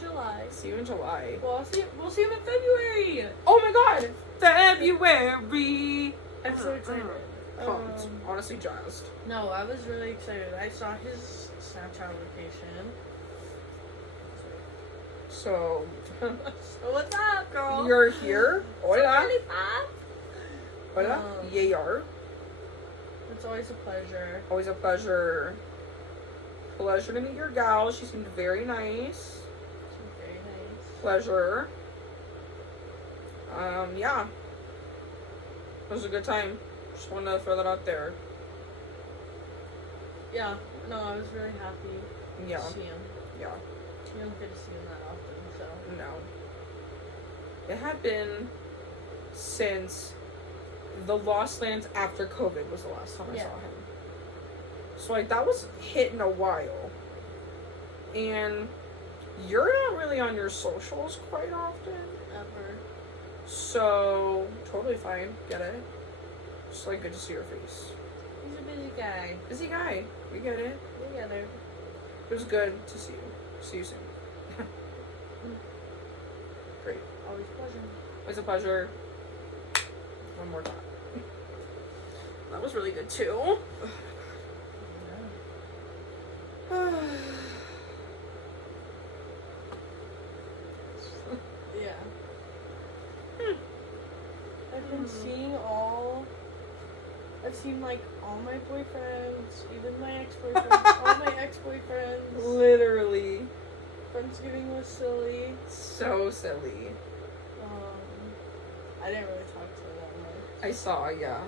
July. See you in July. Well, we'll see him in February. Oh my god! February! I'm so excited. Pumped. Honestly jazzed. No, I was really excited. I saw his Snapchat location. So, So what's up, girl? you're here. Hola. Really fast. Hola. Yar. It's always a pleasure. Always a pleasure. Pleasure to meet your gal. She seemed very nice. She's very nice. Pleasure. Yeah. It was a good time. Just wanted to throw that out there. Yeah. No, I was really happy Yeah. to see him. Yeah. You don't get to see him that often, so. No. It had been since the Lost Lands after COVID was the last time I saw him. So, like, that was hitting a while. And you're not really on your socials quite often. Ever. So, totally fine. Get it. Just, like, good to see your face. He's a busy guy. Busy guy. We get it. Together. It was good to see you. See you soon. Great. Always a pleasure. Always a pleasure. One more time. That was really good, too. Yeah. I've been seeing I've seen like all my boyfriends, even my ex-boyfriends, all my ex-boyfriends. Literally. Friendsgiving was silly. So silly. I didn't really talk to her that much. I saw, yeah.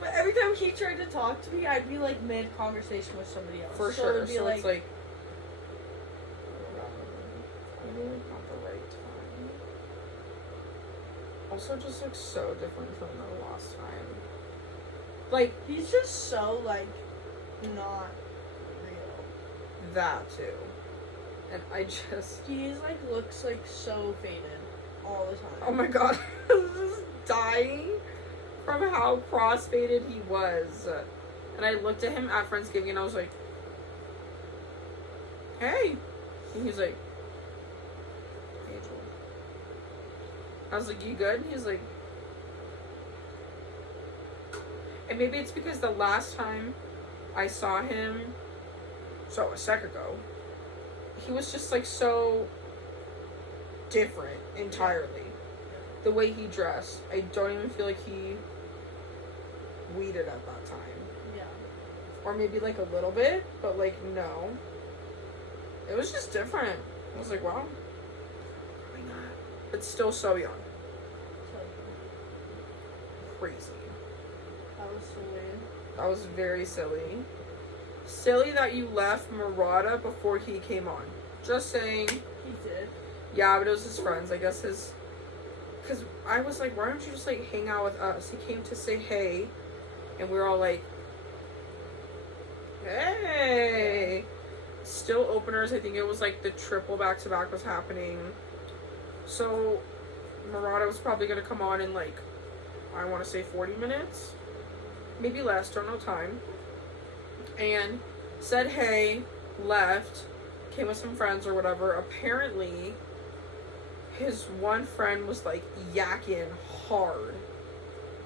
But every time he tried to talk to me, I'd be like mid-conversation with somebody else. For so sure. It'd be So like, it's like, not the right time. Also, just looks so different from the last time. Like, he's just so like not real. that too. And I just, He's like looks like so faded all the time. oh my god, I was just dying from how crossfaded he was. And I looked at him at Friendsgiving and I was like, hey. And he's like, hey, Joel. I was like, you good? And he's like, and maybe it's because the last time I saw him, so a sec ago, he was just like so different entirely. The way he dressed, I don't even feel like he weeded at that time. Yeah. Or maybe like a little bit, but like no. It was just different. I was like, wow. Probably not. But still so young. Crazy. That was so weird. That was very silly. Silly that you left Murata before he came on. Just saying. He did. Yeah, but it was his friends. I guess his... Because I was like, why don't you just, like, hang out with us? He came to say hey. And we were all like... Hey! Still openers. I think it was, like, the triple back-to-back was happening. So, Murata was probably going to come on in, like, I want to say 40 minutes. Maybe less. Don't know time. And said hey, left, came with some friends or whatever. Apparently, his one friend was like yakking hard.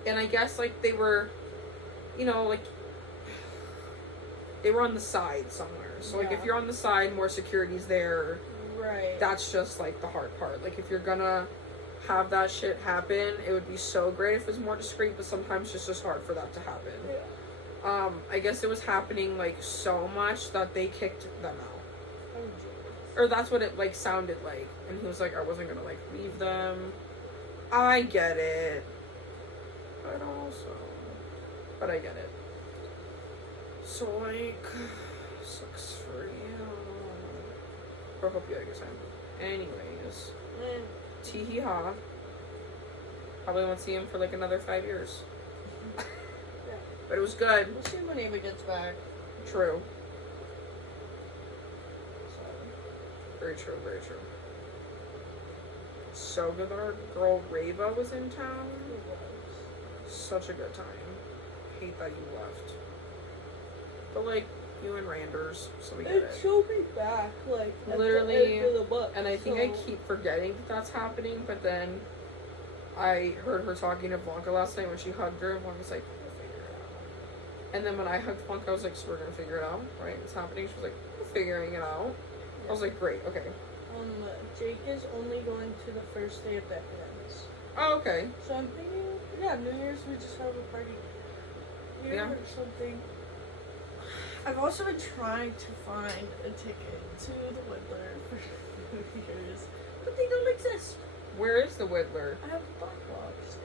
And I guess like they were, you know, like they were on the side somewhere. So like if you're on the side, more security's there. Right. That's just like the hard part. Like if you're gonna have that shit happen, it would be so great if it was more discreet, but sometimes it's just hard for that to happen. Yeah. I guess it was happening like so much that they kicked them out. Oh, jeez. Or that's what it like sounded like. And he was like, I wasn't gonna like leave them. I get it. But I get it. So, like, sucks for you. But hope you had a good time. Anyways, tee hee ha. Probably won't see him for like another 5 years. Yeah. But it was good. We'll see when Ava gets back. True. So. Very true, very true. So good that our girl Rava was in town. It was. Such a good time. Hate that you left. But like, you and Randers, so we get it. She'll be back, like, Literally, at the end of the month, And I think I keep forgetting that that's happening, but then I heard her talking to Blanca last night when she hugged her, and Blanca was like, we'll figure it out. And then when I hugged Blanca, I was like, so we're gonna figure it out, right? It's happening. She was like, we're figuring it out. I was like, great, okay. Jake is only going to the first day of the ends. Oh, okay. So I'm thinking, yeah, New Year's we just have a party here Yeah. or something. I've also been trying to find a ticket to the Whittler for New Year's, but they don't exist. Where is the Whittler? I have a black box.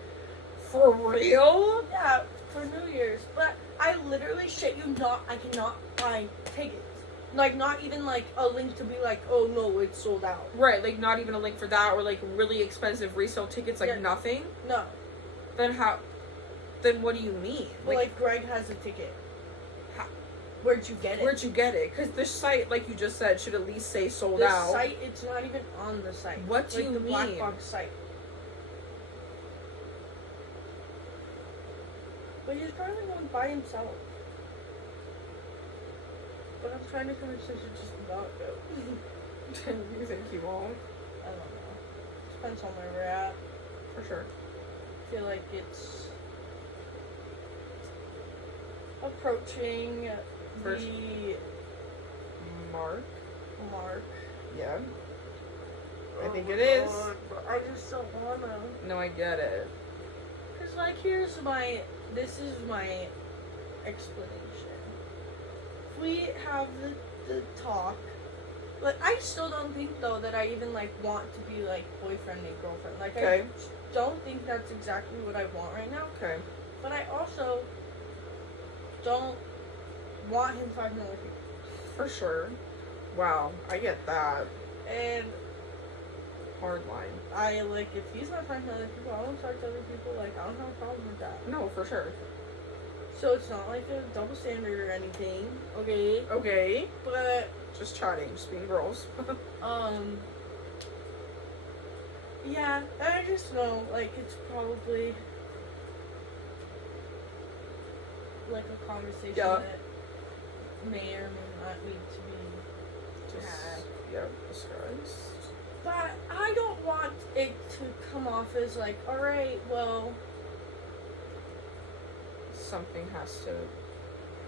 For real? Yeah, for New Year's, but I literally shit you not, I cannot find tickets. Like, not even like a link to be like, oh no, it's sold out. Right, like not even a link for that, or like really expensive resale tickets, like Yeah. nothing? No. Then how? Then what do you mean? Well, like Greg has a ticket. How? Where'd you get it? Where'd you get it? Because this site, like you just said, should at least say sold This out. site, it's not even on the site. What do like you the black mean? box site. But he's probably going by himself. But I'm trying to convince him to just not go. You think he won't? I don't know. Depends on where we're at. For sure. I feel like it's approaching First- the Mark? mark. Yeah. I Oh think my it is. God, but I just don't wanna. No, I get it. Cause like this is my explanation. If we have the talk, but I still don't think though that I even like want to be like boyfriend and girlfriend. Like Okay. I don't think that's exactly what I want right now. Okay. But I also don't want him talking to other people. For sure. Wow, I get that. And Hard line. I like if he's not talking to other people, I won't talk to other people. Like I don't have a problem with that. No, for sure. So it's not like a double standard or anything. Okay. Okay. But Just chatting, just being girls. yeah, I just know like it's probably like a conversation Yeah. that may or may not need to be Just, had. yeah, disguise. But I don't want it to come off as like, alright, well, Something has to.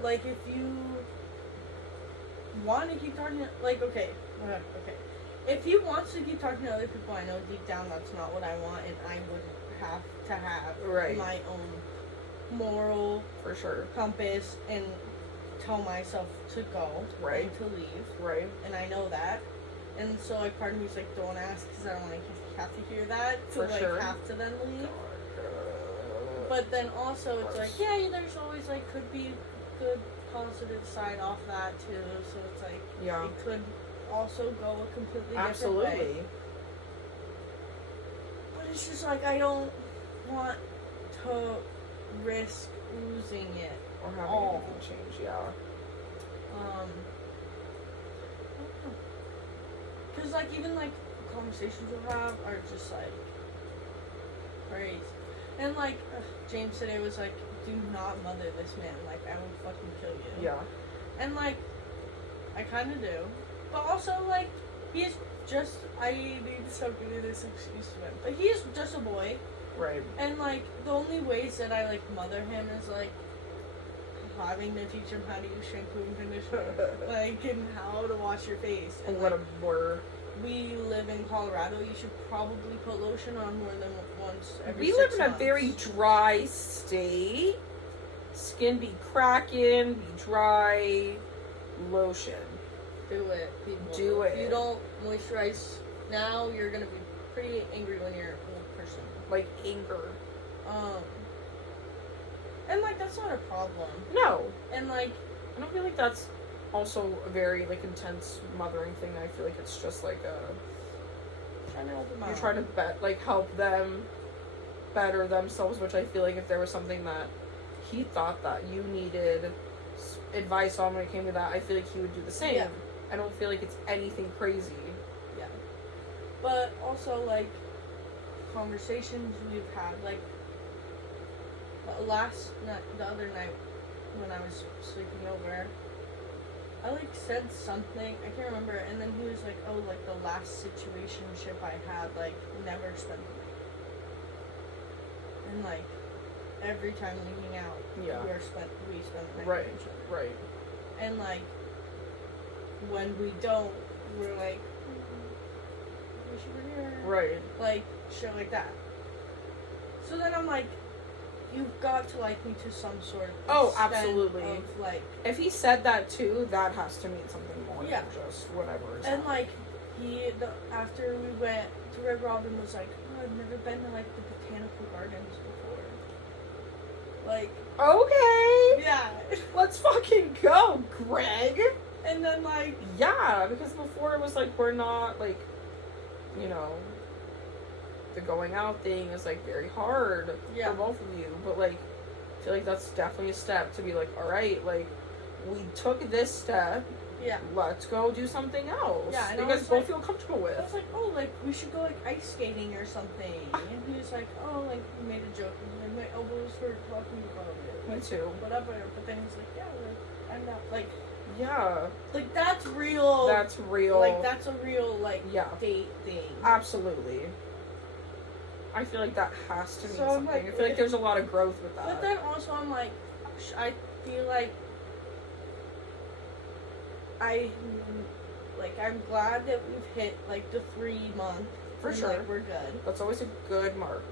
like if you want to keep talking, like okay, if he wants to keep talking to other people, I know deep down that's not what I want, and I would have to have Right. my own moral For sure. compass and tell myself to go Right. and to leave, Right. and I know that. And so, like, part of me is like, don't ask because I don't want to have to hear that to For like sure. have to then leave. But then also it's like, yeah, there's always like could be good positive side off that too. So it's like Yeah. it could also go a completely different way. Absolutely. But it's just like I don't want to risk losing it. Or having Oh. anything change, yeah. Because like even like conversations we'll have are just like crazy. And like James today was like, do not mother this man, like I will fucking kill you. Yeah. And like I kinda do. But also like he's just, I need to stop giving this excuse to him. But he's just a boy. Right. And like the only ways that I like mother him is like having to teach him how to use shampoo and conditioner. Like and how to wash your face. And What like, a blur. we live in Colorado, you should probably put lotion on more than once every We 6 live in a months. very dry state. Skin be cracking, be dry. Lotion. Do it, people. Do If you it. don't moisturize now, you're gonna be pretty angry when you're an old person. Like anger. And like that's not a problem. No. And like I don't feel like that's also a very, like, intense mothering thing. I feel like it's just, like, Trying to help them out. you're trying to, help them better themselves, which I feel like if there was something that he thought that you needed advice on when it came to that, I feel like he would do the same. Yeah. I don't feel like it's anything crazy. Yeah. But also, like, conversations we've had, like, the other night when I was sleeping over, I, like, said something, I can't remember, and then he was like, oh, like, the last situationship I had, like, never spent the night. And, like, every time we hang out, Yeah. we spend the night Right. with each other. Right. And, like, when we don't, we're like, I wish you were here. Right. Like, shit like that. So then I'm like, you've got to like me to some sort of Oh, extent absolutely. of, like, If he said that too, that has to mean something more Yeah. than just whatever. Is and happening. like, after we went to Red Robin was like, oh, I've never been to, like, the botanical gardens before. Like, Okay. yeah. Let's fucking go, Greg. And then, like, Yeah, because before it was like, we're not, like, you know, the going out thing is, like, very hard Yeah. for both of you. But, like, I feel like that's definitely a step to be like, alright, like, we took this step, yeah. let's go do something else. Yeah, and that I you guys was both like- feel comfortable I with. was like, oh, like, we should go, like, ice skating or something. And he was like, oh, like, he made a joke. And my elbows hurt talking about it. Me too. Whatever. But then he's like, yeah, like, I'm not, Yeah, like, that's real. that's real. Like, that's a real, like, Yeah. date thing. Absolutely. I feel like that has to mean So I'm something. like, I feel like there's a lot of growth with that. But then also I'm like, I feel like I'm glad that we've hit, like, the 3 month. For and, sure. Like, we're good. That's always a good mark.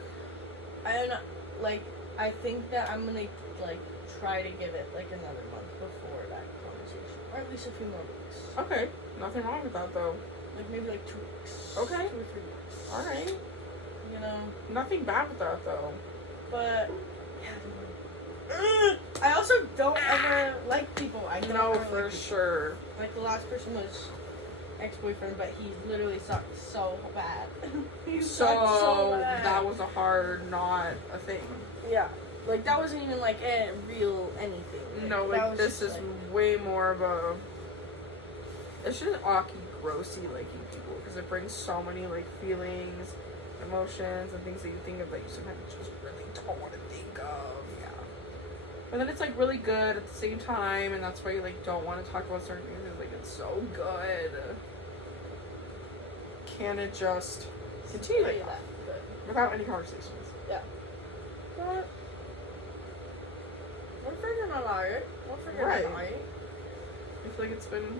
And, like, I think that I'm gonna, like, try to give it, like, another month before that conversation. Or at least a few more weeks. Okay, nothing wrong with that though. Like, maybe, like, 2 weeks. Okay. 2 or 3 weeks. Alright. You know? Nothing bad with that though. But, yeah. I also don't ever like people. I don't No, ever for like people. sure. Like, the last person was ex-boyfriend, but he literally sucked so bad. He sucked so bad. That was a hard, not a thing. Yeah. Like, that wasn't even, like, a real anything. No, that like, was this just, is like, way more of a... It's just awky, grossy, like, you people, because it brings so many, like, feelings, emotions, and things that you think of that you sometimes just really don't want to think of, yeah. But then it's, like, really good at the same time, and that's why you, like, don't want to talk about certain things, it's, like, it's so good. Can it just continue like that, But, without any conversations? yeah. But, we're figuring it out. We're figuring Right. it out. I feel like it's been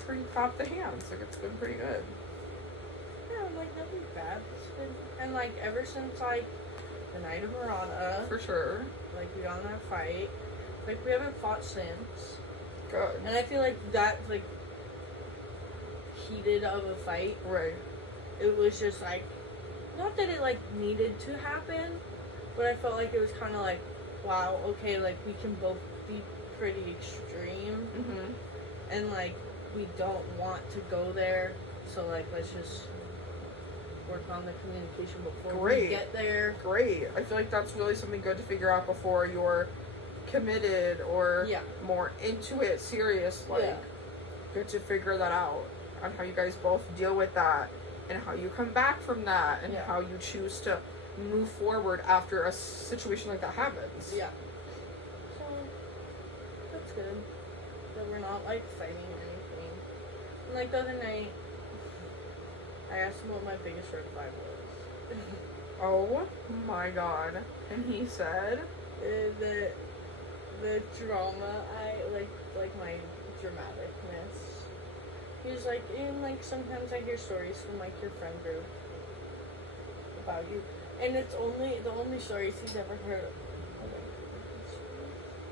pretty top the hands. Like, it's been pretty good. Yeah, like, nothing bad. It's been, and, like, ever since, like, the night of Murata, For sure. like, we got in that fight. Like, we haven't fought since. Good. And I feel like that, like, heated of a fight, Right. it was just, like, not that it, like, needed to happen, but I felt like it was kind of like, wow, okay, like, we can both be pretty extreme, Mm-hmm. and, like, we don't want to go there, so, like, let's just work on the communication before we Great. get there. Great. I feel like that's really something good to figure out before you're committed or Yeah. more into it, serious. Like, Yeah. good to figure that out on how you guys both deal with that and how you come back from that and Yeah. how you choose to move forward after a situation like that happens. Yeah. So, that's good. That we're not, like, fighting or anything. And, like, the other night, I asked him what my biggest red flag was. Oh my god. And he said, The drama, like my dramaticness. He was like, and, like, sometimes I hear stories from, like, your friend group about you. And it's the only stories he's ever heard.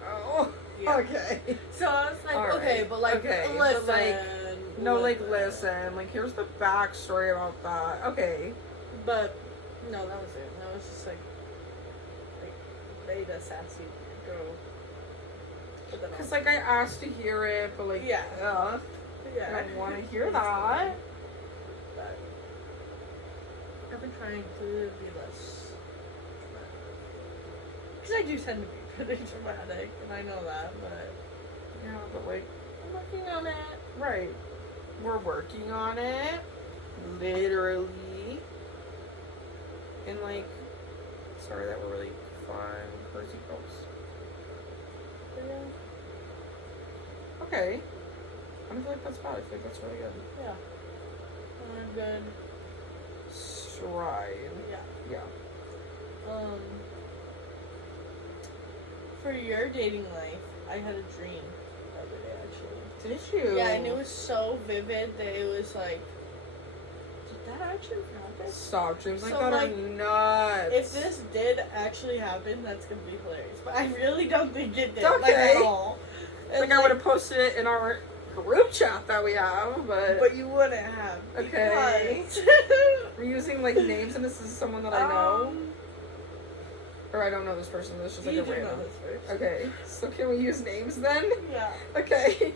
oh, Yeah. okay. So I was like, All okay, right. but, like, Okay, but, listen. like, no, like, listen, like, here's the backstory about that. Okay. But, no, that was it. That was just, like, made a sassy girl. But then Because, like, I asked to hear it, but, like, Yeah. I yeah. don't want to hear that. But I've been trying to be less. Because I do tend to be pretty dramatic, and I know that, but Yeah, but, like, I'm working on it. right. We're working on it. Literally. And, like, sorry that we're really fun, crazy girls. But yeah. Okay. I don't feel like that's bad. I feel like that's really good. Yeah. Good. Stride. Yeah. Yeah. For your dating life, I had a dream the other day, actually. Did you? Yeah, and it was so vivid that it was like, did that actually happen? Stop. Dreams like So, that like, are nuts. If this did actually happen, that's gonna be hilarious. But I really don't think it did, like, Okay. at all. And, Like, I would have posted it in our group chat that we have, but you wouldn't have. Okay. Because we're using, like, names, and this is someone that I know. Or I don't know this person. This is just, like, You a do know random. this first. Okay. So can we use names then? Yeah. Okay.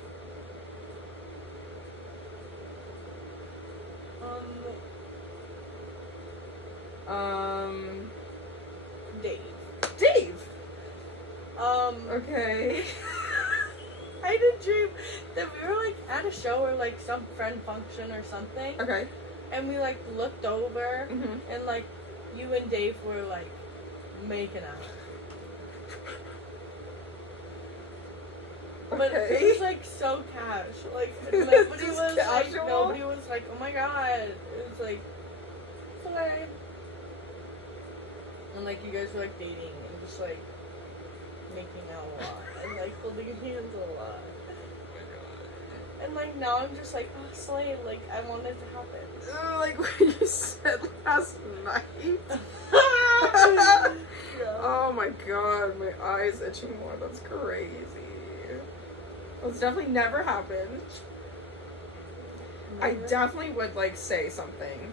Dave. Dave. Okay. Okay. I had a dream that we were like at a show or like some friend function or something, Okay. and we like looked over Mhm. and like you and Dave were like making out. But it Okay. was like so cash. Like This nobody is was casual? like nobody was like, oh my god. It was like it's okay. And like you guys were like dating and just like making out a lot and like holding hands a lot. And like now I'm just like, oh slay, like I want it to happen. Like what you said last night. Yeah. Oh my god, my eyes itching more. That's crazy. That's definitely never happened. I Never? definitely would like say something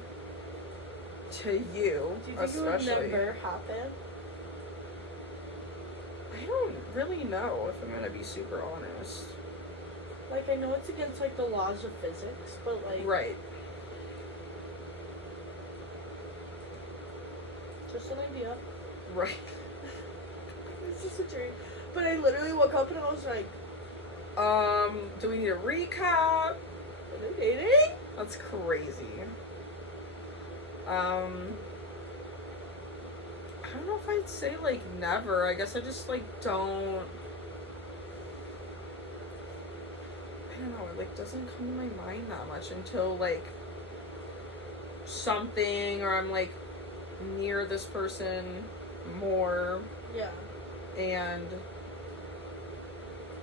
to you, Do you think especially. it would never happen? I don't really know if I'm gonna be super honest. Like I know it's against like the laws of physics, but like Right. just an idea. Right. It's just a dream. But I literally woke up and I was like, Do we need a recap? are they dating? That's crazy. I don't know if I'd say like never. I guess I just like don't. I don't know. It like doesn't come to my mind that much until like something, or I'm like near this person more, Yeah. and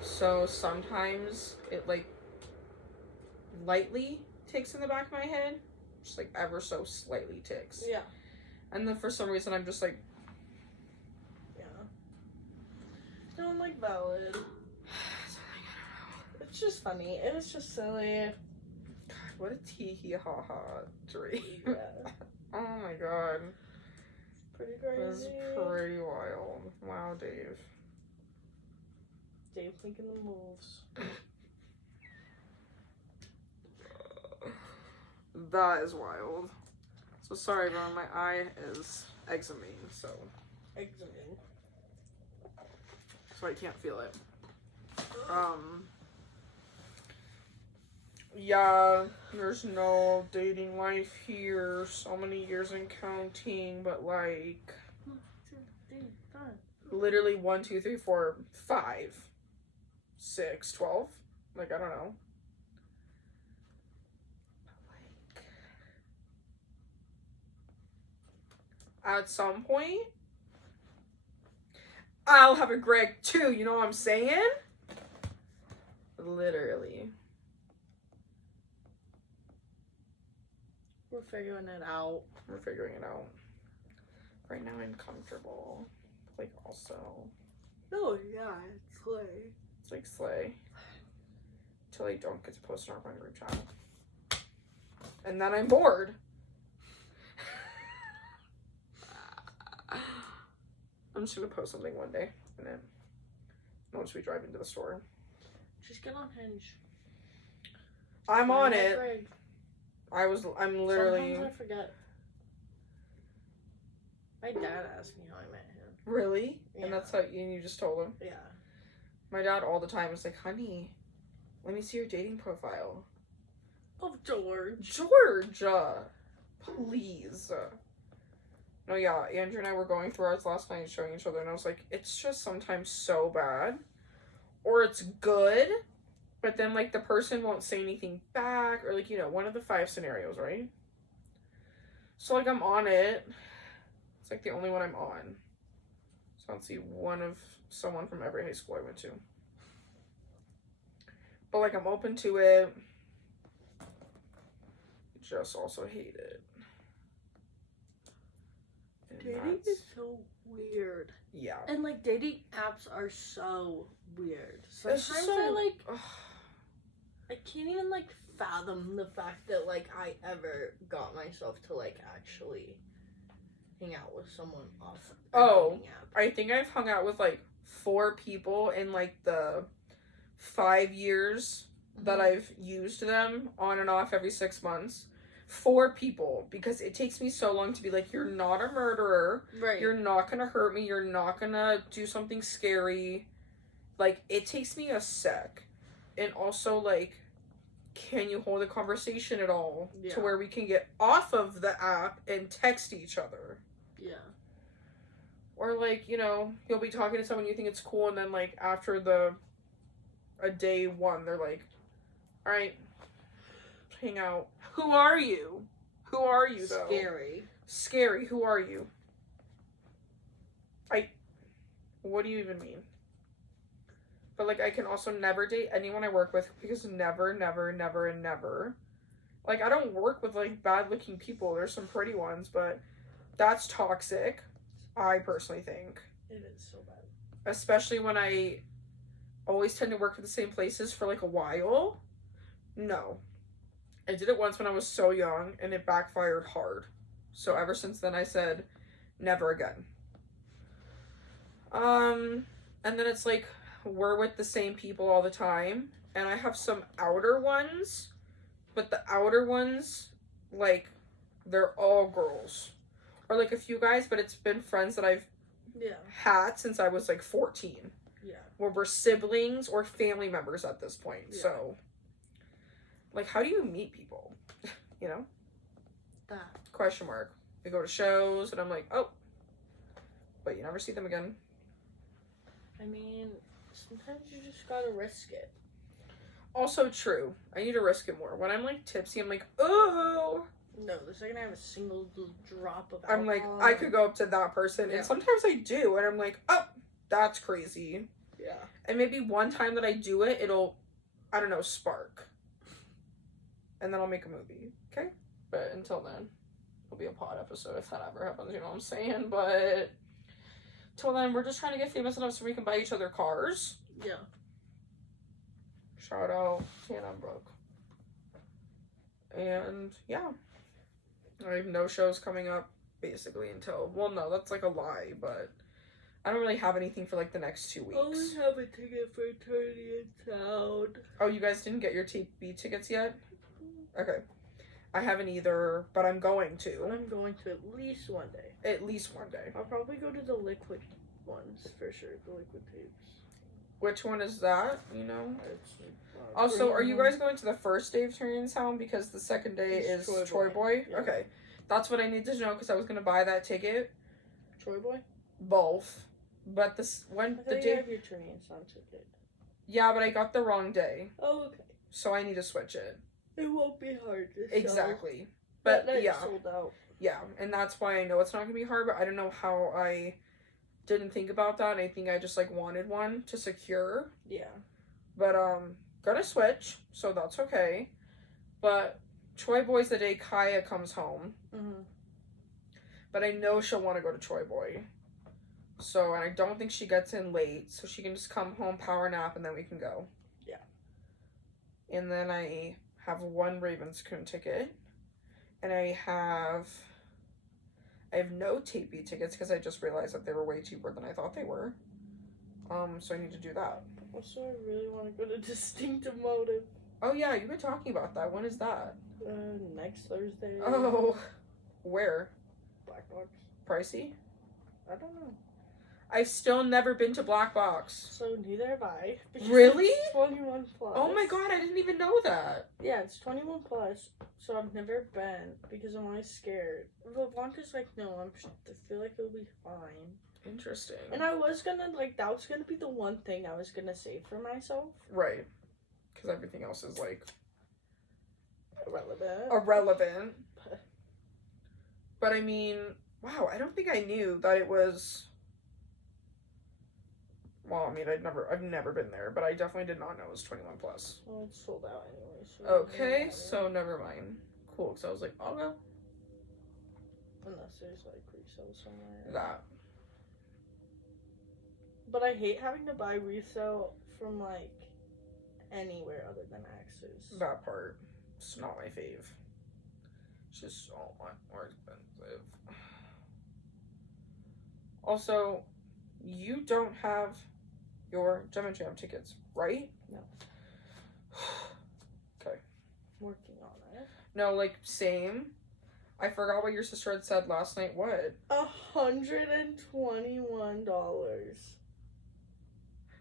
so sometimes it like lightly ticks in the back of my head, just like ever so slightly ticks. Yeah. And then for some reason I'm just like, Yeah. No, I'm like valid. It's just funny. It was just silly. God, what a tee hee ha ha dream. Yeah. Oh my god. Pretty It was crazy. pretty wild. Wow, Dave. Dave making the moves. That is wild. So sorry, everyone. My eye is eczemaing, so Examine. I can't feel it. Yeah, there's no dating life here. So many years and counting, but like 1, 2, 3, 4. literally 1, 2, 3, 4, 5, 6, 12. Like I don't know. At some point, I'll have a Greg too, you know what I'm saying? Literally. We're figuring it out. We're figuring it out. Right now I'm comfortable. Like also, Oh yeah, it's slay. it's like slay. Till I don't get to post in our friend group chat. And then I'm bored. I'm just gonna post something one day and then once we drive into the store. Just get on Hinge. I'm on Like it. Greg. I'm literally. Sometimes I forget. My dad asked me how I met him. Really? Yeah. And that's how you just told him? Yeah. My dad all the time is like, honey, let me see your dating profile. Oh, George. George, please. No, yeah, Andrew and I were going through ours last night showing each other, and I was like, it's just sometimes so bad. Or it's good, but then, like, the person won't say anything back, or, like, you know, one of the 5 scenarios, right? So, like, I'm on it. It's, like, the only one I'm on. So, I'll see one of someone from every high school I went to. But, like, I'm open to it. Just also hate it. And Dating is so weird. Yeah. And, like, dating apps are so weird. It's Sometimes so- I, like, Ugh. I can't even, like, fathom the fact that, like, I ever got myself to, like, actually hang out with someone off a dating app. I think I've hung out with, like, 4 people in, like, the 5 years that I've used them on and off every 6 months. 4 people, because it takes me so long to be like, you're not a murderer. Right. You're not gonna hurt me. You're not gonna do something scary. Like, it takes me a sec. And also, like, can you hold a conversation at all Yeah. to where we can get off of the app and text each other? Yeah. Or, like, you know, you'll be talking to someone, you think it's cool, and then, like, after a day 1, they're like, all right, hang out. Who are you? Who are you, though? Scary. Who are you? What do you even mean? But, like, I can also never date anyone I work with because never. Like, I don't work with, like, bad-looking people. There's some pretty ones, but that's toxic, I personally think. It is so bad. Especially when I always tend to work at the same places for, like, a while. No. I did it once when I was so young, and it backfired hard. So ever since then, I said, never again. And then it's like, we're with the same people all the time, and I have some outer ones, but the outer ones, like, they're all girls. Or, like, a few guys, but it's been friends that I've had since I was, like, 14. Yeah. Where we're siblings or family members at this point. Yeah. So, like, how do you meet people? You know? That. Question mark. We go to shows, and I'm like, oh. But you never see them again. I mean, sometimes you just gotta risk it. Also true. I need to risk it more. When I'm, like, tipsy, I'm like, oh. No, the second I have a single drop of alcohol, I'm like, I could go up to that person. Yeah. And sometimes I do, and I'm like, oh, that's crazy. Yeah. And maybe one time that I do it, it'll, I don't know, spark. And then I'll make a movie, okay? But until then, it'll be a pod episode if that ever happens, you know what I'm saying? But till then, we're just trying to get famous enough so we can buy each other cars. Yeah. Shout out Tana and Brooke. And yeah, I have no shows coming up basically until, well, no, that's like a lie, but I don't really have anything for like the next 2 weeks. I only have a ticket for Eternity in Town. Oh, you guys didn't get your TB tickets yet? Okay. I haven't either, but I'm going to. I'm going to at least one day. At least one day. I'll probably go to the liquid ones for sure. The liquid tapes. Which one is that? You know? It's, Also, are you green guys going to the first day of Tyrion Sound because the second day It's is Troy Troy Boy. Boy? Yeah. Okay. That's what I need to know because I was going to buy that ticket. Troy Boy? Both. But this, I when thought the you day. have your Eternity in Town ticket. Yeah, but I got the wrong day. Oh, okay. So I need to switch it. It won't be hard to sell. Exactly. That But night yeah. sold out. Yeah. And that's why I know it's not going to be hard, but I don't know how I didn't think about that. And I think I just like wanted one to secure. Yeah. But gonna switch, so that's okay. But Troy Boy's the day Kaya comes home. Mm-hmm. But I know she'll want to go to Troy Boy. So, and I don't think she gets in late, so she can just come home, power nap, and then we can go. Yeah. And then I have one Ravenscoon ticket. And I have no Tapey tickets because I just realized that they were way cheaper than I thought they were. So I need to do that. Also, I really want to go to Distinctive Motive. Oh yeah, you've been talking about that. When is that? Next Thursday. Oh, where? Black Box. Pricey? I don't know. I've still never been to Black Box. So neither have I. because Really? It's 21 plus. Oh my god, I didn't even know that. Yeah, it's 21 plus. So I've never been because I'm always scared. But Blanca's like, no, I feel like it'll be fine. Interesting. And I was gonna that was gonna be the one thing I was gonna save for myself. Right. Because everything else is like Irrelevant. But I mean, wow, I don't think I knew that it was. Well, I mean, I've never been there, but I definitely did not know it was 21 plus. Well, it's sold out anyway. So Okay, so never mind. Cool, because I was like, I'll go. Unless there's resale somewhere. That. But I hate having to buy resale from anywhere other than Axis. That part. It's not my fave. It's just so much more expensive. Also, you don't have your Gem and Jam tickets, right? No. Okay. Working on it. No, same. I forgot what your sister had said last night. What? $121.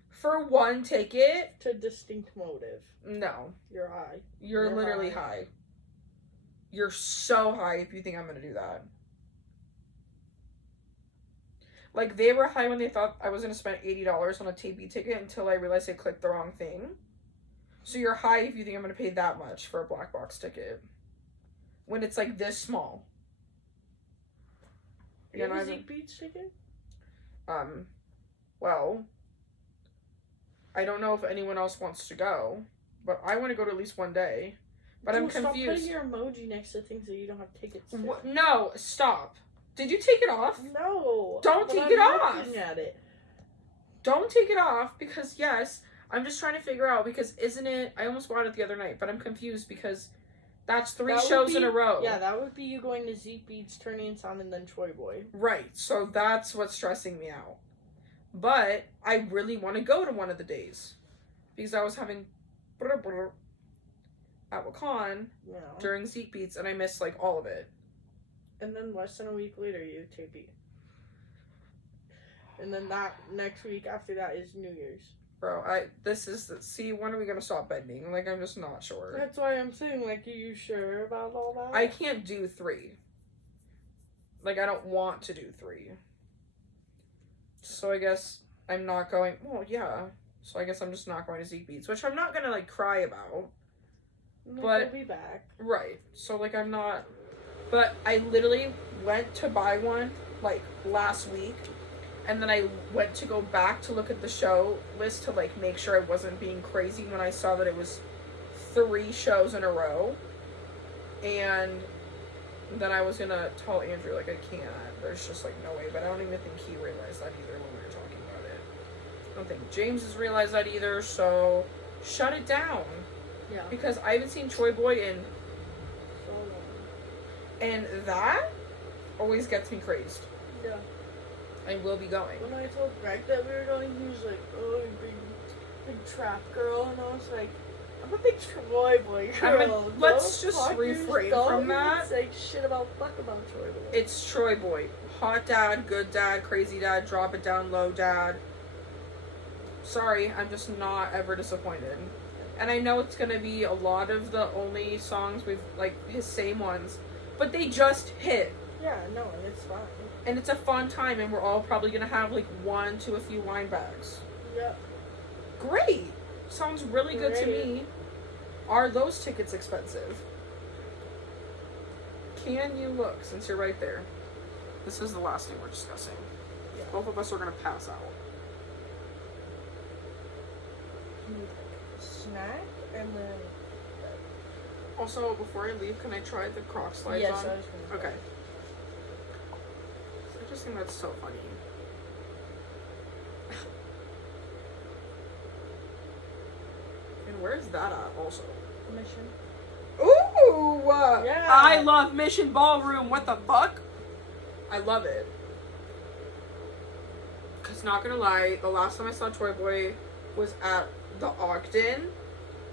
For one ticket? To Distinct Motive. No. You're high. You're literally high. You're so high if you think I'm gonna do that. They were high when they thought I was gonna spend $80 on a TB ticket until I realized I clicked the wrong thing. So you're high if you think I'm gonna pay that much for a Black Box ticket. When it's this small. You have a Zeke Beach ticket? Well, I don't know if anyone else wants to go, but I want to go to at least one day. But I'm confused. Stop putting your emoji next to things that you don't have tickets to. What? No, stop. Did you take it off? No. Don't take it off. I'm looking at it. Don't take it off because, yes, I'm just trying to figure out because isn't it, I almost bought it the other night, but I'm confused because that's three shows in a row. Yeah, that would be you going to Zeke Beats, Turning and Sound, and then Troy Boy. Right, so that's what's stressing me out. But I really want to go to one of the days because I was having at Wakan during Zeke Beats and I missed all of it. And then less than a week later, you TB. And then that next week after that is New Year's. Bro, see, when are we gonna stop bending? I'm just not sure. That's why I'm saying, are you sure about all that? I can't do 3. I don't want to do 3. So I guess I'm not going, well, yeah. So I guess I'm just not going to Zeke Beats, which I'm not gonna, cry about. But I'll be back. Right. So, I'm not, but I literally went to buy one, last week. And then I went to go back to look at the show list to, make sure I wasn't being crazy when I saw that it was 3 shows in a row. And then I was gonna tell Andrew, I can't. There's just, no way. But I don't even think he realized that either when we were talking about it. I don't think James has realized that either, so shut it down. Yeah. Because I haven't seen Troy Boy in so long. And that always gets me crazed. Yeah. I will be going. When I told Greg that we were going, he was like, "Oh, you're big trap girl," and I was like, "I'm a big Troy Boy girl." Let's just refrain from that. Say shit about Troy Boy. It's Troy Boy. Hot dad, good dad, crazy dad, drop it down low dad. Sorry, I'm just not ever disappointed. And I know it's gonna be a lot of the only songs we've his same ones, but they just hit. Yeah, no, and it's fine. And it's a fun time, and we're all probably gonna have one to a few wine bags. Yeah. Great. Sounds really good to me. Are those tickets expensive? Can you look since you're right there? This is the last thing we're discussing. Yeah. Both of us are gonna pass out. Snack and then. Also, before I leave, can I try the Croc slides yes, on? I was gonna okay. I just think that's so funny. And where's that at also? Mission. Ooh! Yeah. I love Mission Ballroom. What the fuck? I love it. Because guys, not gonna lie, the last time I saw Toy Boy was at the Ogden,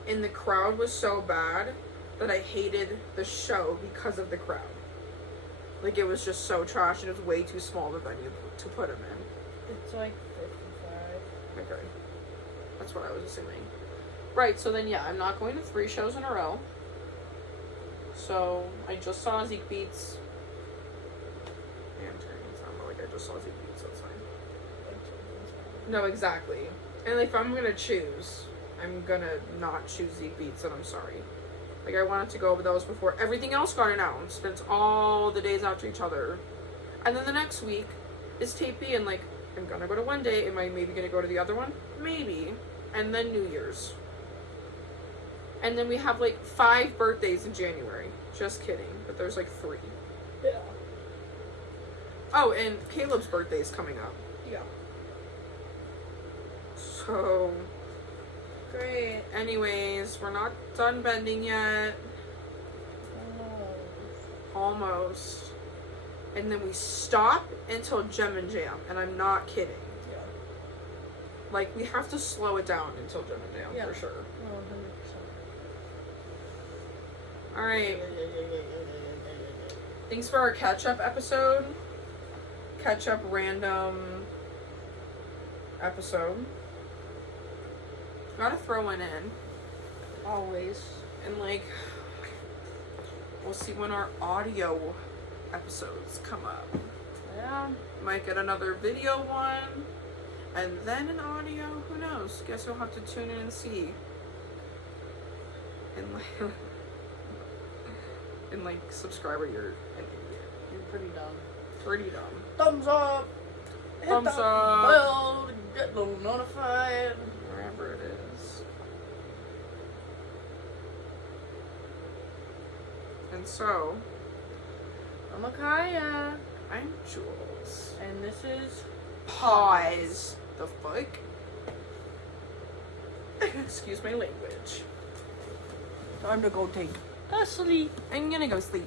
and the crowd was so bad that I hated the show because of the crowd. Like, it was just so trash, and it was way too small of a venue to put him in. It's like 55. Okay. That's what I was assuming. Right, so then, yeah, I'm not going to 3 shows in a row. So, I just saw Zeke Beats. Yeah, I'm turning it down, but, like, I just saw Zeke Beats, so it's fine. No, exactly. And if I'm gonna choose, I'm gonna not choose Zeke Beats, and I'm sorry. Like, I wanted to go, but that was before everything else got announced. It's all the days after each other. And then the next week is Tape B, and, like, I'm gonna go to one day. Am I maybe gonna go to the other one? Maybe. And then New Year's. And then we have, like, 5 birthdays in January. Just kidding. But there's, like, 3. Yeah. Oh, and Caleb's birthday is coming up. Yeah. So, Great. anyways, we're not done bending yet. Almost. And then we stop until Gem and Jam, and I'm not kidding. Yeah. Like, we have to slow it down until Gem and Jam, Yeah. for sure. Oh, 100%. Alright, thanks for our catch-up episode. Catch-up random episode. Gotta throw one in. Always. And, like, we'll see when our audio episodes come up. Yeah. Might get another video one, and then an audio. Who knows? Guess you'll have to tune in and see. And like, and like, subscriber, you're an idiot. You're pretty dumb. Pretty dumb. Thumbs up. Thumbs Hit the up. bell to get little notified. Wherever it is. And so, I'm Akaya. I'm Jules. And this is Pause. The fuck? Excuse my language. time to go take a sleep. I'm gonna go sleep.